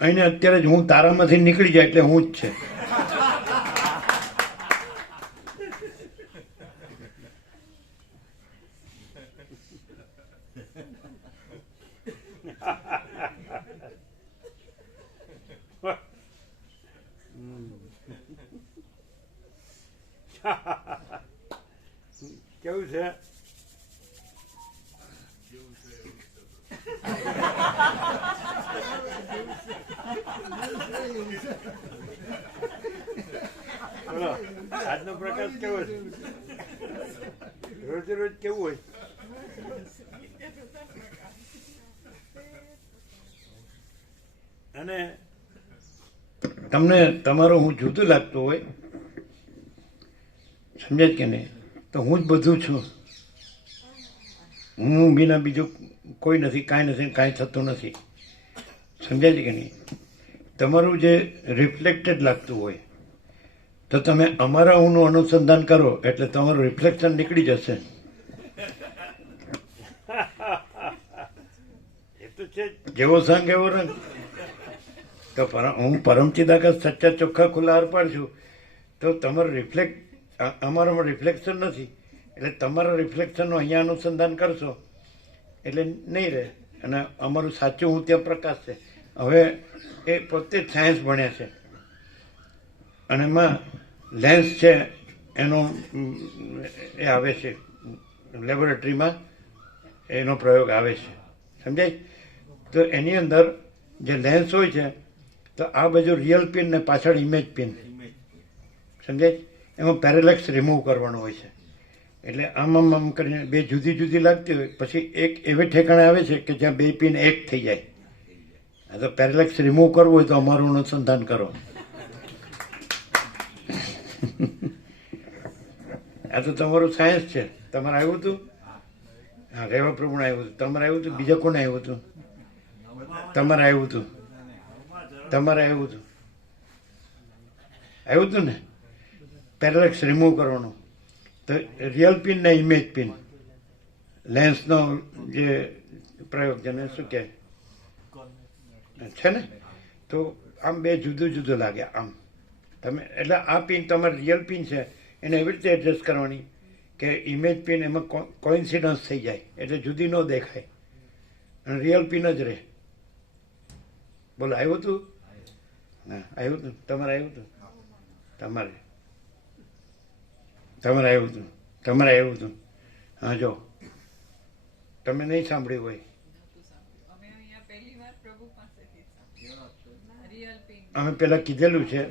અહીંને અત્યારે જ હું તારામાંથી નીકળી જાય એટલે હું જ છે. કેવું છે? બોલો, આજનો પ્રકાશ કેવો છે? રોજ રોજ કેવું હોય? અને તમને તમારું હું જુદું લાગતું હોય, સમજાય કે નહીં? તો હું જ બધું છું. હું વિના બીજું કોઈ નથી, કાંઈ નથી, કાંઈ થતું નથી. સમજાય છે કે નહીં? તમારું જે રિફ્લેક્ટેડ લાગતું હોય તો તમે અમારા હુંનું અનુસંધાન કરો એટલે તમારું રિફ્લેક્શન નીકળી જશે. એ તો છે જ. જેવો સંગ એવો રંગ. તો હું પરમચિદાકાશ સચ્ચા ચોખ્ખા ખુલ્લા અર્પણ છું. તો તમારું અમારામાં રિફ્લેક્શન નથી એટલે તમારા રિફ્લેક્શનનું અહીંયા અનુસંધાન કરશો એટલે નહીં રહે. અને અમારું સાચું હું ત્યાં પ્રકાશ છે. હવે એ પોતે જ સાયન્સ ભણ્યા છે અને એમાં લેન્સ છે એનો એ આવે છે લેબોરેટરીમાં, એનો પ્રયોગ આવે છે. સમજાય? તો એની અંદર જે લેન્સ હોય છે તો આ બાજુ રિયલ પિન ને પાછળ ઇમેજ પિન, સમજાય? એમાં પેરેલેક્સ રિમૂવ કરવાનું હોય છે. એટલે આમ કરીને બે જુદી જુદી લાગતી હોય પછી એક એવી ઠેકાણે આવે છે કે જ્યાં બે પિન એક થઈ જાય. આ તો પેરેલેક્સ રિમૂવ કરવું હોય તો અમારું અનુસંધાન કરો. આ તો તમારું સાયન્સ છે. તમારે આવ્યું હતું? હા, રેવા પ્રભુને આવ્યું હતું. તમારે આવ્યું હતું? બીજા કોને આવ્યું હતું? તમારે આવ્યું હતું? તમારે આવ્યું હતું? આવ્યું હતું ને? પેરેલેક્સ રિમૂવ કરવાનું. તો રિયલ પિન ને ઇમેજ પિન, લેન્સનો જે પ્રયોગ જેને શું કહે છે ને, તો આમ બે જુદું જુદું લાગે આમ. તમે એટલે આ પિન તમારી રિયલ પિન છે એને એવી રીતે એડજસ્ટ કરવાની કે ઇમેજ પિન એમાં કોઇન્સિડન્સ થઈ જાય એટલે જુદી ન દેખાય અને રિયલ પિન જ રહે. બોલો, આવ્યું હતું? હા, આવ્યું હતું. તમારે આવ્યું હતું? તમારે આવ્યું હતું? તમારે આવ્યું હતું? હા, જો તમે નહીં સાંભળ્યું હોય. અમે અહીંયા પહેલી વાર પ્રભુ પાસેથી સાંભળ્યું. Real pin. અમે પેલા કીધેલું છે.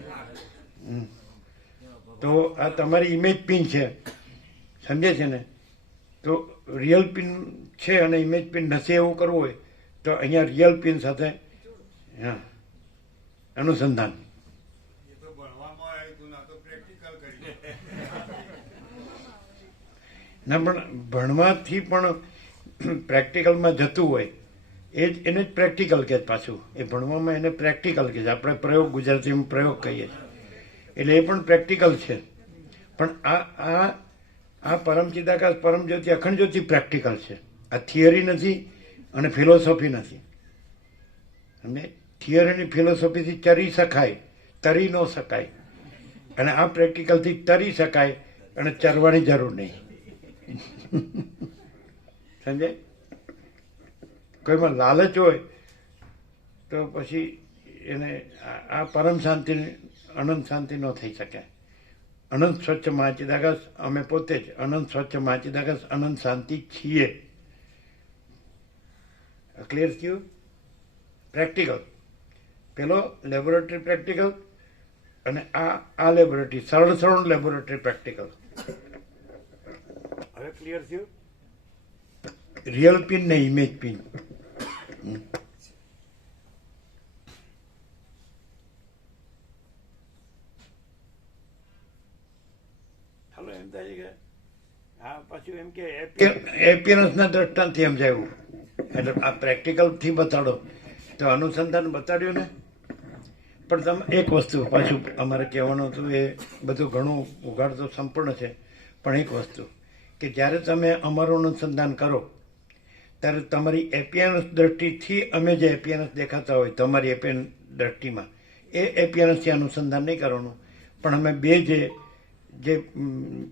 તો આ તમારી ઇમેજ પિન છે, સમજે છે ને? તો રિયલ પિન છે અને ઇમેજ પિન નથી એવું કરવું હોય તો અહીંયા રિયલ પિન સાથે હા અનુસંધાન. એ તો ભણવામાં આવ્યું હતું ના તો પ્રેક્ટિકલ કરી. ના, પણ ભણવાથી પણ પ્રેક્ટિકલમાં જતું હોય એ જ એને જ પ્રેક્ટિકલ કહે પાછું. એ ભણવામાં એને પ્રેક્ટિકલ કહે છે. આપણે પ્રયોગ, ગુજરાતીમાં પ્રયોગ કહીએ છીએ એટલે એ પણ પ્રેક્ટિકલ છે. પણ આ પરમચિદાકાશ પરમજ્યોતિ અખંડ જ્યોતિ પ્રેક્ટિકલ છે. આ થિયરી નથી અને ફિલોસોફી નથી. અને થિયરીની ફિલોસોફીથી ચરી શકાય, તરી ન શકાય. અને આ પ્રેક્ટિકલથી તરી શકાય અને ચરવાની જરૂર નહીં. સમજાય? કોઈમાં લાલચ હોય તો પછી એને આ પરમ શાંતિ, અનંત શાંતિ ન થઈ શકે. અનંત સ્વચ્છ મહાચિદાકાશ અમે પોતે જ અનંત સ્વચ્છ મહાચિદાકાશ અનંત શાંતિ છીએ. ક્લિયર થયું? પ્રેક્ટિકલ પેલો લેબોરેટરી પ્રેક્ટિકલ અને આ લેબોરેટરી સરળ લેબોરેટરી પ્રેક્ટિકલ. હવે ક્લિયર થયું? રિયલ પિન ને ઇમેજ પિન. થાય કે આ પાછું એમ કે એપિયરન્સના દ્રષ્ટાંતથી સમજાયું. એટલે આ પ્રેક્ટિકલથી બતાડો તો અનુસંધાન બતાડ્યું ને. પણ તમે એક વસ્તુ પાછું અમારે કહેવાનું હતું, એ બધું ઘણું ઉઘાડ તો સંપૂર્ણ છે, પણ એક વસ્તુ કે જ્યારે તમે અમારું અનુસંધાન કરો ત્યારે તમારી એપિયરન્સ દ્રષ્ટિથી અમે જે એપિયરન્સ દેખાતા હોય તમારી એપિયરન્સ દ્રષ્ટિમાં, એ એપિયરન્સથી અનુસંધાન નહીં કરવાનું, પણ અમે બે જે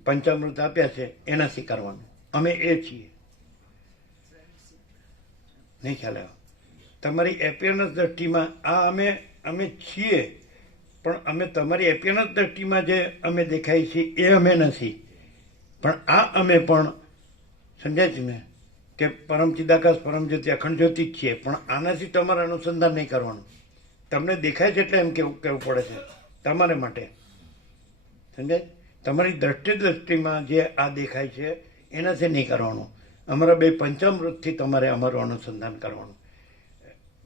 પંચામૃત આપ્યા છે એનાથી કરવાનું. અમે એ છીએ, નહીં ખ્યાલ આવ્યો? તમારી એપિયરન્સ દ્રષ્ટિમાં આ અમે છીએ, પણ અમે તમારી એપિયરન્સ દ્રષ્ટિમાં જે અમે દેખાય છીએ એ અમે નથી. પણ આ અમે પણ સમજાય છે ને કે પરમ ચિદાકાશ પરમ જ્યોતિ અખંડ જ્યોતિ જ છીએ, પણ આનાથી તમારે અનુસંધાન નહીં કરવાનું. તમને દેખાય છે એટલે એમ કહેવું પડે છે તમારે માટે, સમજાય? તમારી દ્રષ્ટિમાં જે આ દેખાય છે એનાથી નહીં કરવાનું. અમારા બે પંચામૃતથી તમારે અમારું અનુસંધાન કરવાનું.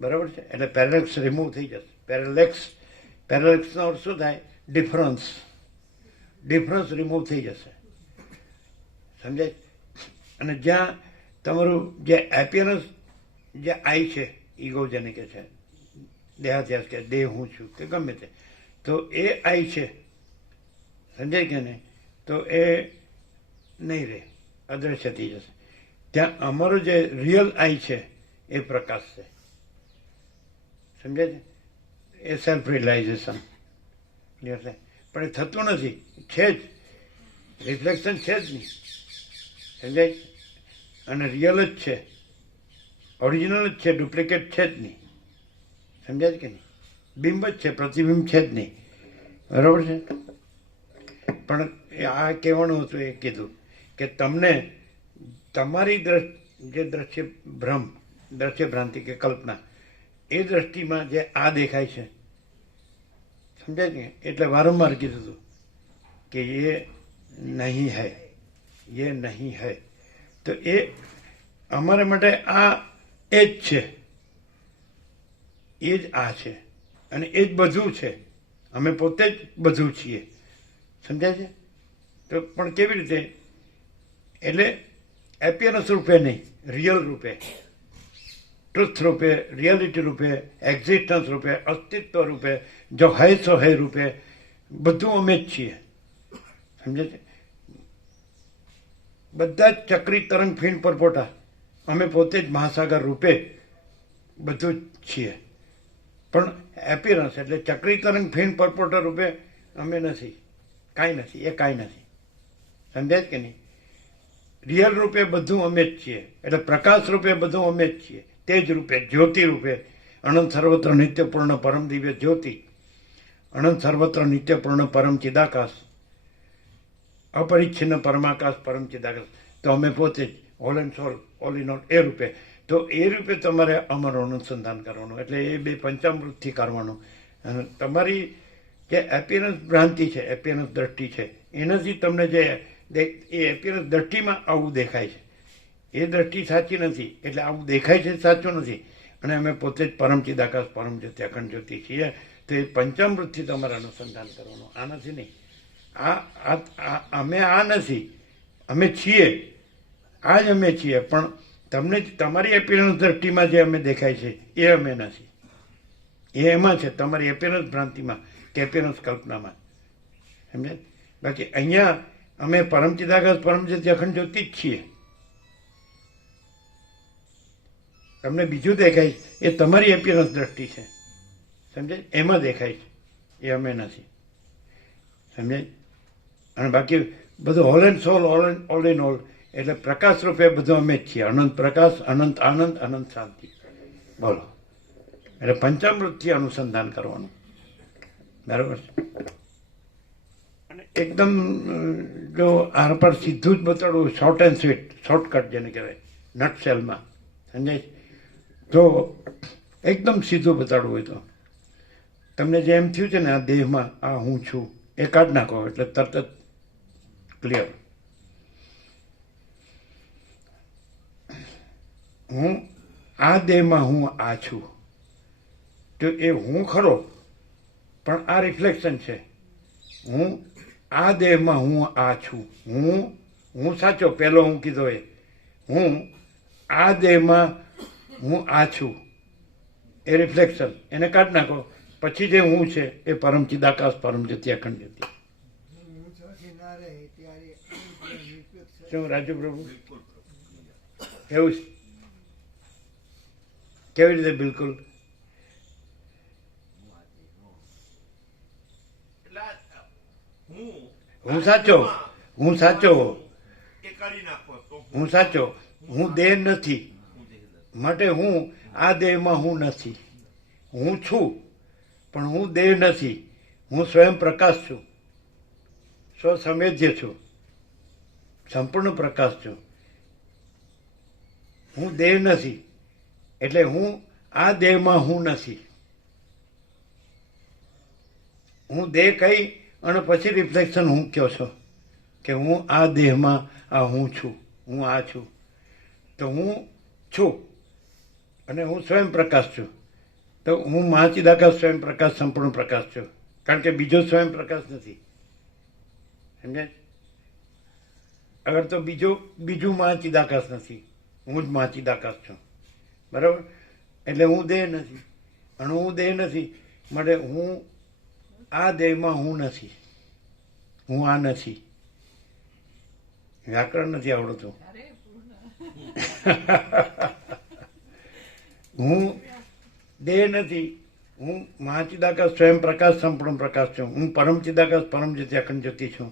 બરાબર છે? એટલે પેરેલેક્સ રિમૂવ થઈ જશે. પેરેલેક્સનો અર્થ શું થાય? ડિફરન્સ રિમૂવ થઈ જશે, સમજાય? અને જ્યાં તમારું જે એપિયરન્સ જે આઈ છે, ઈગો જેને કે છે, દેહાધ્યાસ કે દેહ હું છું કે ગમે તે, તો એ આઈ છે, સમજાય કે નહીં? તો એ નહીં રહે, અદ્રશ્ય થઈ જશે. ત્યાં અમારો જે રિયલ આઈ છે એ પ્રકાશ છે, સમજાય છે? એ સેલ્ફ રિયલાઇઝેશન ક્લિયર થાય. પણ એ થતું નથી, છે જ, રિફ્લેક્શન છે જ નહીં, સમજાય? અને રિયલ જ છે, ઓરિજિનલ જ છે, ડુપ્લિકેટ છે જ નહીં, સમજાય કે નહીં? બિંબ જ છે, પ્રતિબિંબ છે જ નહીં. બરાબર છે? પણ આ કહેવાનું હતું, એ કીધું કે તમને તમારી જે દ્રશ્ય ભ્રમ, દ્રશ્ય ભ્રાંતિ કે કલ્પના, એ દ્રષ્ટિમાં જે આ દેખાય છે, સમજાય કે? એટલે વારંવાર કીધું હતું કે એ નહીં હૈ, એ નહીં હૈ. તો એ અમારા માટે આ એ જ છે, એ જ આ છે, અને એ જ બધું છે. અમે પોતે જ બધું છીએ, સમજાય છે? તો પણ કેવી રીતે? એટલે એપિયરન્સ રૂપે નહીં, રિયલ રૂપે, ટ્રુથ રૂપે, રિયાલિટી રૂપે, એક્ઝિસ્ટન્સ રૂપે, અસ્તિત્વ રૂપે, જો હૈ સો હૈ રૂપે, બધું અમે જ છીએ, સમજે છે? બધા જ ચક્રી તરંગ ફીણ પરપોટા અમે પોતે જ મહાસાગર રૂપે બધું જ છીએ. પણ એપિયરન્સ એટલે ચક્રી તરંગ ફીણ પરપોટા રૂપે અમે નથી, કાંઈ નથી, એ કાંઈ નથી, સમજાય કે નહીં? રિયલ રૂપે બધું અમે જ છીએ, એટલે પ્રકાશ રૂપે બધું અમે જ છીએ, તેજ રૂપે, જ્યોતિ રૂપે, અનંત સર્વત્ર નિત્યપૂર્ણ પરમ દિવ્ય જ્યોતિ, અનંત સર્વત્ર નિત્યપૂર્ણ પરમ ચિદાકાશ, અપરિચ્છિન્ન પરમાકાશ પરમ ચિદાકાશ. તો અમે પોતે જ all and soul, all in all, એ રૂપે. તો એ રૂપે તમારે અમારું અનુસંધાન કરવાનું, એટલે એ બે પંચામૃતથી કરવાનું. અને તમારી જે એપિયરન્સ ભ્રાંતિ છે, એપિયરન્સ દ્રષ્ટિ છે, એનાથી તમને જે એ એપિયરન્સ દ્રષ્ટિમાં આવું દેખાય છે, એ દ્રષ્ટિ સાચી નથી, એટલે આવું દેખાય છે સાચું નથી. અને અમે પોતે જ પરમ ચિદાકાશ પરમ જ્યોતિ અખંડ જ્યોતિ છીએ. તો એ પંચામૃતથી તમારે અનુસંધાન કરવાનું, આનાથી નહીં. અમે આ નથી, અમે છીએ, આ જ અમે છીએ. પણ તમને તમારી એપિયરન્સ દ્રષ્ટિમાં જે અમે દેખાય છે એ અમે નથી, એ એમાં છે, તમારી એપિયરન્સ ભ્રાંતિમાં કે એપિયરન્સ કલ્પનામાં, સમજે? બાકી અહીંયા અમે પરમ ચિદાકાશ પરમ જ્યોતિ અખંડ જ્યોતિ જ છીએ. તમને બીજું દેખાય એ તમારી એપિયરન્સ દ્રષ્ટિ છે, સમજાય? એમાં દેખાય છે, એ અમે નથી, સમજાય? અને બાકી બધું whole and soul, all in all, એટલે પ્રકાશ રૂપે બધું અમે જ છીએ. અનંત પ્રકાશ, અનંત આનંદ, અનંત શાંતિ. બોલો. એટલે પંચામૃતથી અનુસંધાન કરવાનું, બરાબર છે? અને એકદમ જો આર પર સીધું જ બતાડવું, શોર્ટ એન્ડ સ્વીટ, શોર્ટકટ જેને કહેવાય, નટસેલમાં, સમજાય? તો એકદમ સીધું બતાડવું હોય તો તમને જે એમ થયું છે ને આ દેહમાં આ હું છું, એ કાઢ નાખો એટલે તરત જ ક્લિયર. હું આ દેહમાં હું આ છું, તો એ હું ખરો, પણ આ રિફ્લેક્શન છે. હું આ દેહમાં હું આ છું. હું સાચો, પહેલો હું કીધો એ, હું આ દેહમાં હું આ છું, એ રિફ્લેક્શન એને કાઢી નાખો. પછી જે હું છે એ પરમ ચિદાકાશ, પરમ જ્યોતિ, અખંડ જ્યોતિ. હું સાથે ના રહે ત્યારે નિરપેક્ષ શું રાજુ પ્રભુ એવું છે? કેવી રીતે બિલકુલ? એટલે હું હું સાચો, હું સાચો, એ કાઢી નાખો તો હું સાચો, હું દેહ નથી. માટે હું આ દેહમાં હું નથી. હું છું પણ હું દેહ નથી. હું સ્વયં પ્રકાશ છું, સ્વસમેધ્ય છું, સંપૂર્ણ પ્રકાશ છું. હું દેહ નથી એટલે હું આ દેહમાં હું નથી. હું દેહ કહી અને પછી રિફ્લેક્શન હું કહો છો કે હું આ દેહમાં આ હું છું, હું આ છું. તો હું છું અને હું સ્વયં પ્રકાશ છું. તો હું મહાચિદાકાશ સ્વયં પ્રકાશ, સંપૂર્ણ પ્રકાશ છું, કારણ કે બીજો સ્વયં પ્રકાશ નથી. સમજે? અગર તો બીજું મહાચિદાકાશ નથી, હું જ મહાચિદાકાશ છું. બરાબર? એટલે હું દેહ નથી અને હું દેહ નથી માટે હું આ દેહમાં હું નથી. હું આ નથી. વ્યાકરણ નથી આવડતું. હું દેહ નથી. હું મહાચિદાકાશ સ્વયં પ્રકાશ, સંપૂર્ણ પ્રકાશ છું. હું પરમ ચિદાકાશ, પરમ જ્યોતિ, અખંડ જ્યોતિ છું.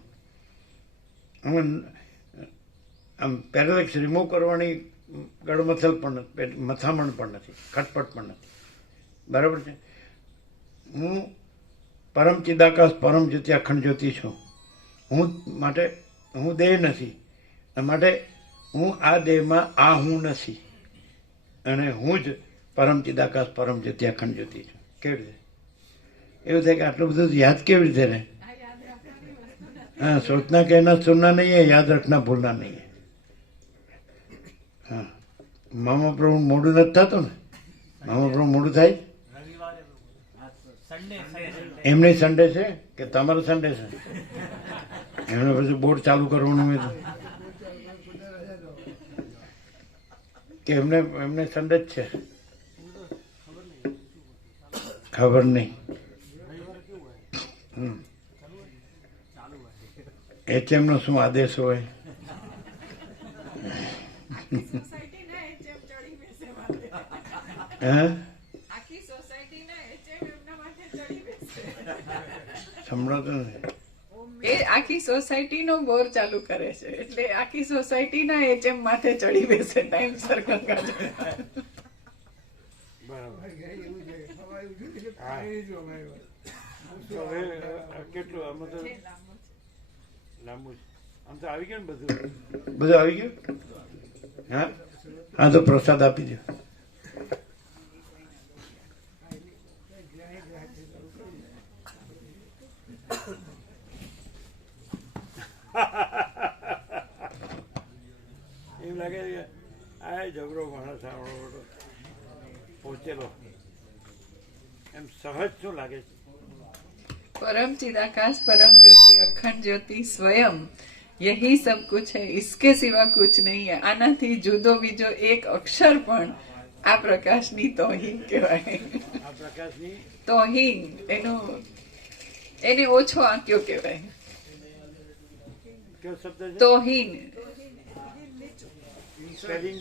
આમ પેરેલેક્સ રિમૂવ કરવાની ગળમથલ પણ નથી, મથામણ પણ નથી, ખટપટ પણ નથી. બરાબર છે? હું પરમ ચિદાકાશ, પરમ જ્યોતિ, અખંડ જ્યોતિ છું. માટે હું દેહ નથી. માટે હું આ દેહમાં આ હું નથી અને હું જ પરમ ચિદાકાશ, પરમ જ્યોતિ, અખંડ જ્યોતિ છું. કેવી રીતે એવું થાય કે આટલું બધું યાદ કેવી રીતે રહે? हाँ सोचना कहना सुनना नहीं है, याद रखना भूलना नहीं है. हाँ મામા પ્રભુ મોડું નથી થતું ને? મામા પ્રભુ મોડું થાય? એમને સન્ડે છે કે તમારો સન્ડે છે? એમને પછી બોર્ડ ચાલુ કરવાનું હોય તો કે એમને સન્ડે જ છે? ખબર નહીં. HM નો શું આદેશ હોય? હે? સંભળાતું નથી. એ આખી સોસાયટીનો બોર ચાલુ કરે છે એટલે આખી સોસાયટીના HM માથે ચડી બેસે ટાઈમસર ગંગાજળ. તો હવે કેટલું આમાં તો લાંબુ છે. આમ તો આવી ગયું ને બધું આવી ગયું. હા હા તો પ્રસાદ આપી દો. એમ લાગે છે આ ઝઘડો માણસ આવડો પહોંચેલો એમ સહજ શું લાગે છે? परम चिदाकाश, परम ज्योति, अखंड ज्योति स्वयं यही सब कुछ है, इसके सिवा कुछ नहीं है. આનાથી જુદો બીજો એક અક્ષર પણ આ પ્રકાશની તોહીન કહેવાય. આ પ્રકાશની તોહીન એને ઓછો આંક્યો કહેવાય. કયો શબ્દ છે? તોહીન. સ્પેલિંગ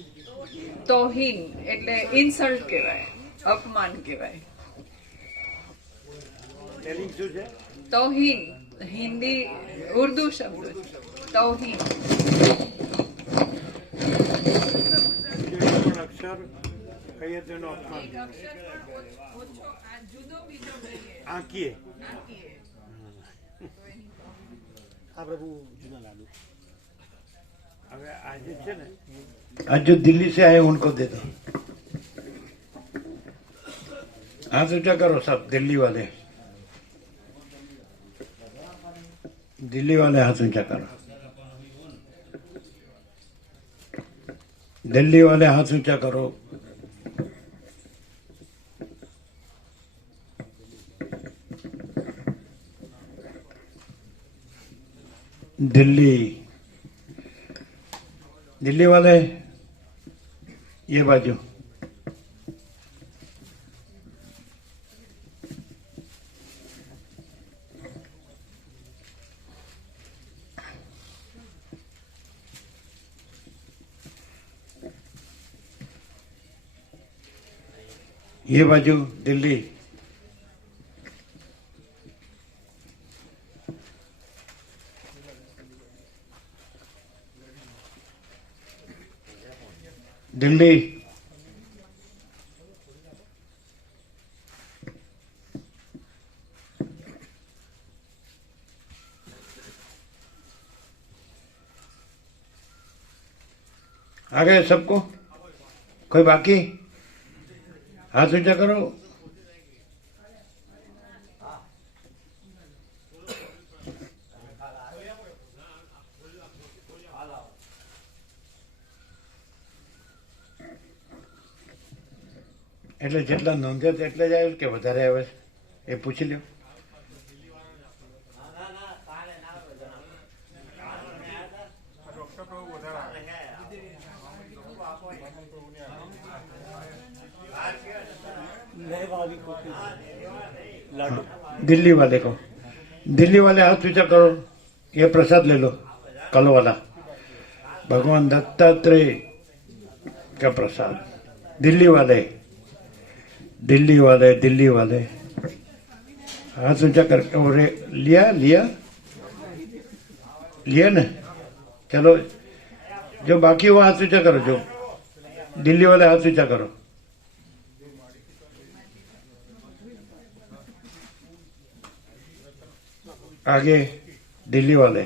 તોહીન એટલે ઇન્સલ્ટ કહેવાય, અપમાન કહેવાય. સ્પેલિંગ શું છે? તોહીન હિન્દી ઉર્દુ શબ્દ છે. તોહીન પણ અક્ષર કહીએ તો એનો અપમાન. આંકીએ આ પ્રભુ જૂના લાલુ. હવે આજે છે ને, आज जो दिल्ली से आए उनको दे दो. हाथ ऊंचा करो सब दिल्ली वाले. दिल्ली वाले हाथ ऊंचा करो. दिल्ली वाले हाथ ऊंचा करो. दिल्ली दिल्ली वाले ये बाजू ये बाजू दिल्ली दिल्ली आ गए सबको कोई बाकी हाथ ऊंचा करो એટલે જેટલા નોંધ્યા છે એટલે જ આવ્યું કે વધારે આવે છે? એ પૂછી લ્યો. ડોક્ટર પ્રભુ વધારે दिल्ली वाले को दिल्ली वाले हाथ ऊंचा करो ये प्रसाद ले लो कल वाला भगवान दत्तात्रेय का प्रसाद दिल्ली वाले दिल्ली वाले दिल्ली वाले हाथ ऊंचा करके और लिया लिया लिया ना चलो जो बाकी वो हाथ ऊंचा करो जो दिल्ली वाले हाथ ऊंचा करो आगे दिल्ली वाले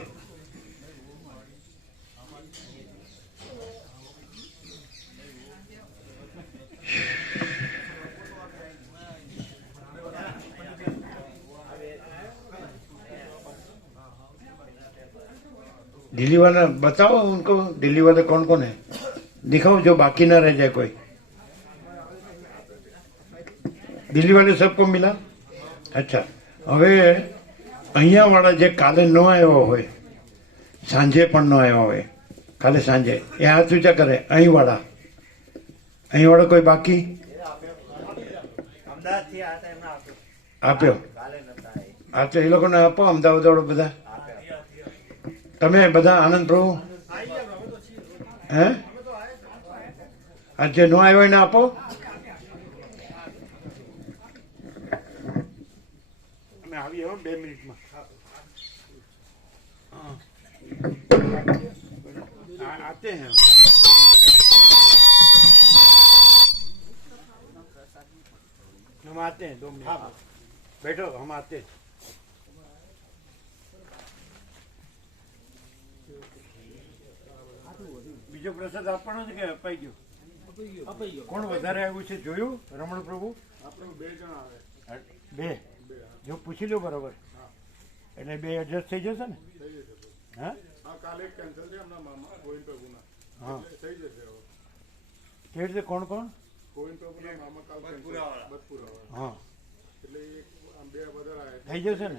दिल्ली वाला बताओ उनको दिल्ली वाले कौन कौन है दिखाओ जो बाकी ना रह जाए कोई दिल्ली वाले सबको मिला अच्छा હવે અહીંયા વાળા જે કાલે ન આવ્યો હોય સાંજે પણ ન આવ્યો હોય કાલે સાંજે એ હાથ ઊંચા કરે અહીં વાળા કોઈ બાકી આપ્યો હા તો એ લોકોને આપો અમદાવાદ વાળો બધા તમે બધા આનંદ પ્રભુ હે આ જે ન આવ્યો એને આપો અમે આવીએ હો 2 મિનિટમાં आते हैं हम आते हैं 2 मिनट बैठो हम आते हैं બીજો પ્રસાદ આપવાનો છે કે અપાઈ ગયો કોણ વધારે આવ્યું છે જોયું રમણ પ્રભુ આપણે 2 જણ આવે બે જો પૂછી લો બરોબર એટલે 2 એડજસ્ટ થઈ જશે ને થઈ જશે હા હા કાલે કેન્સલ છે એમના મામા ગોવિંદ પ્રભુના હા થઈ જશે હવે કેવી રીતે કોણ કોણ ગોવિંદ પ્રભુના મામા કાલ બદપુરા હા એટલે એક આમ 2 વધારે આવે થઈ જશે ને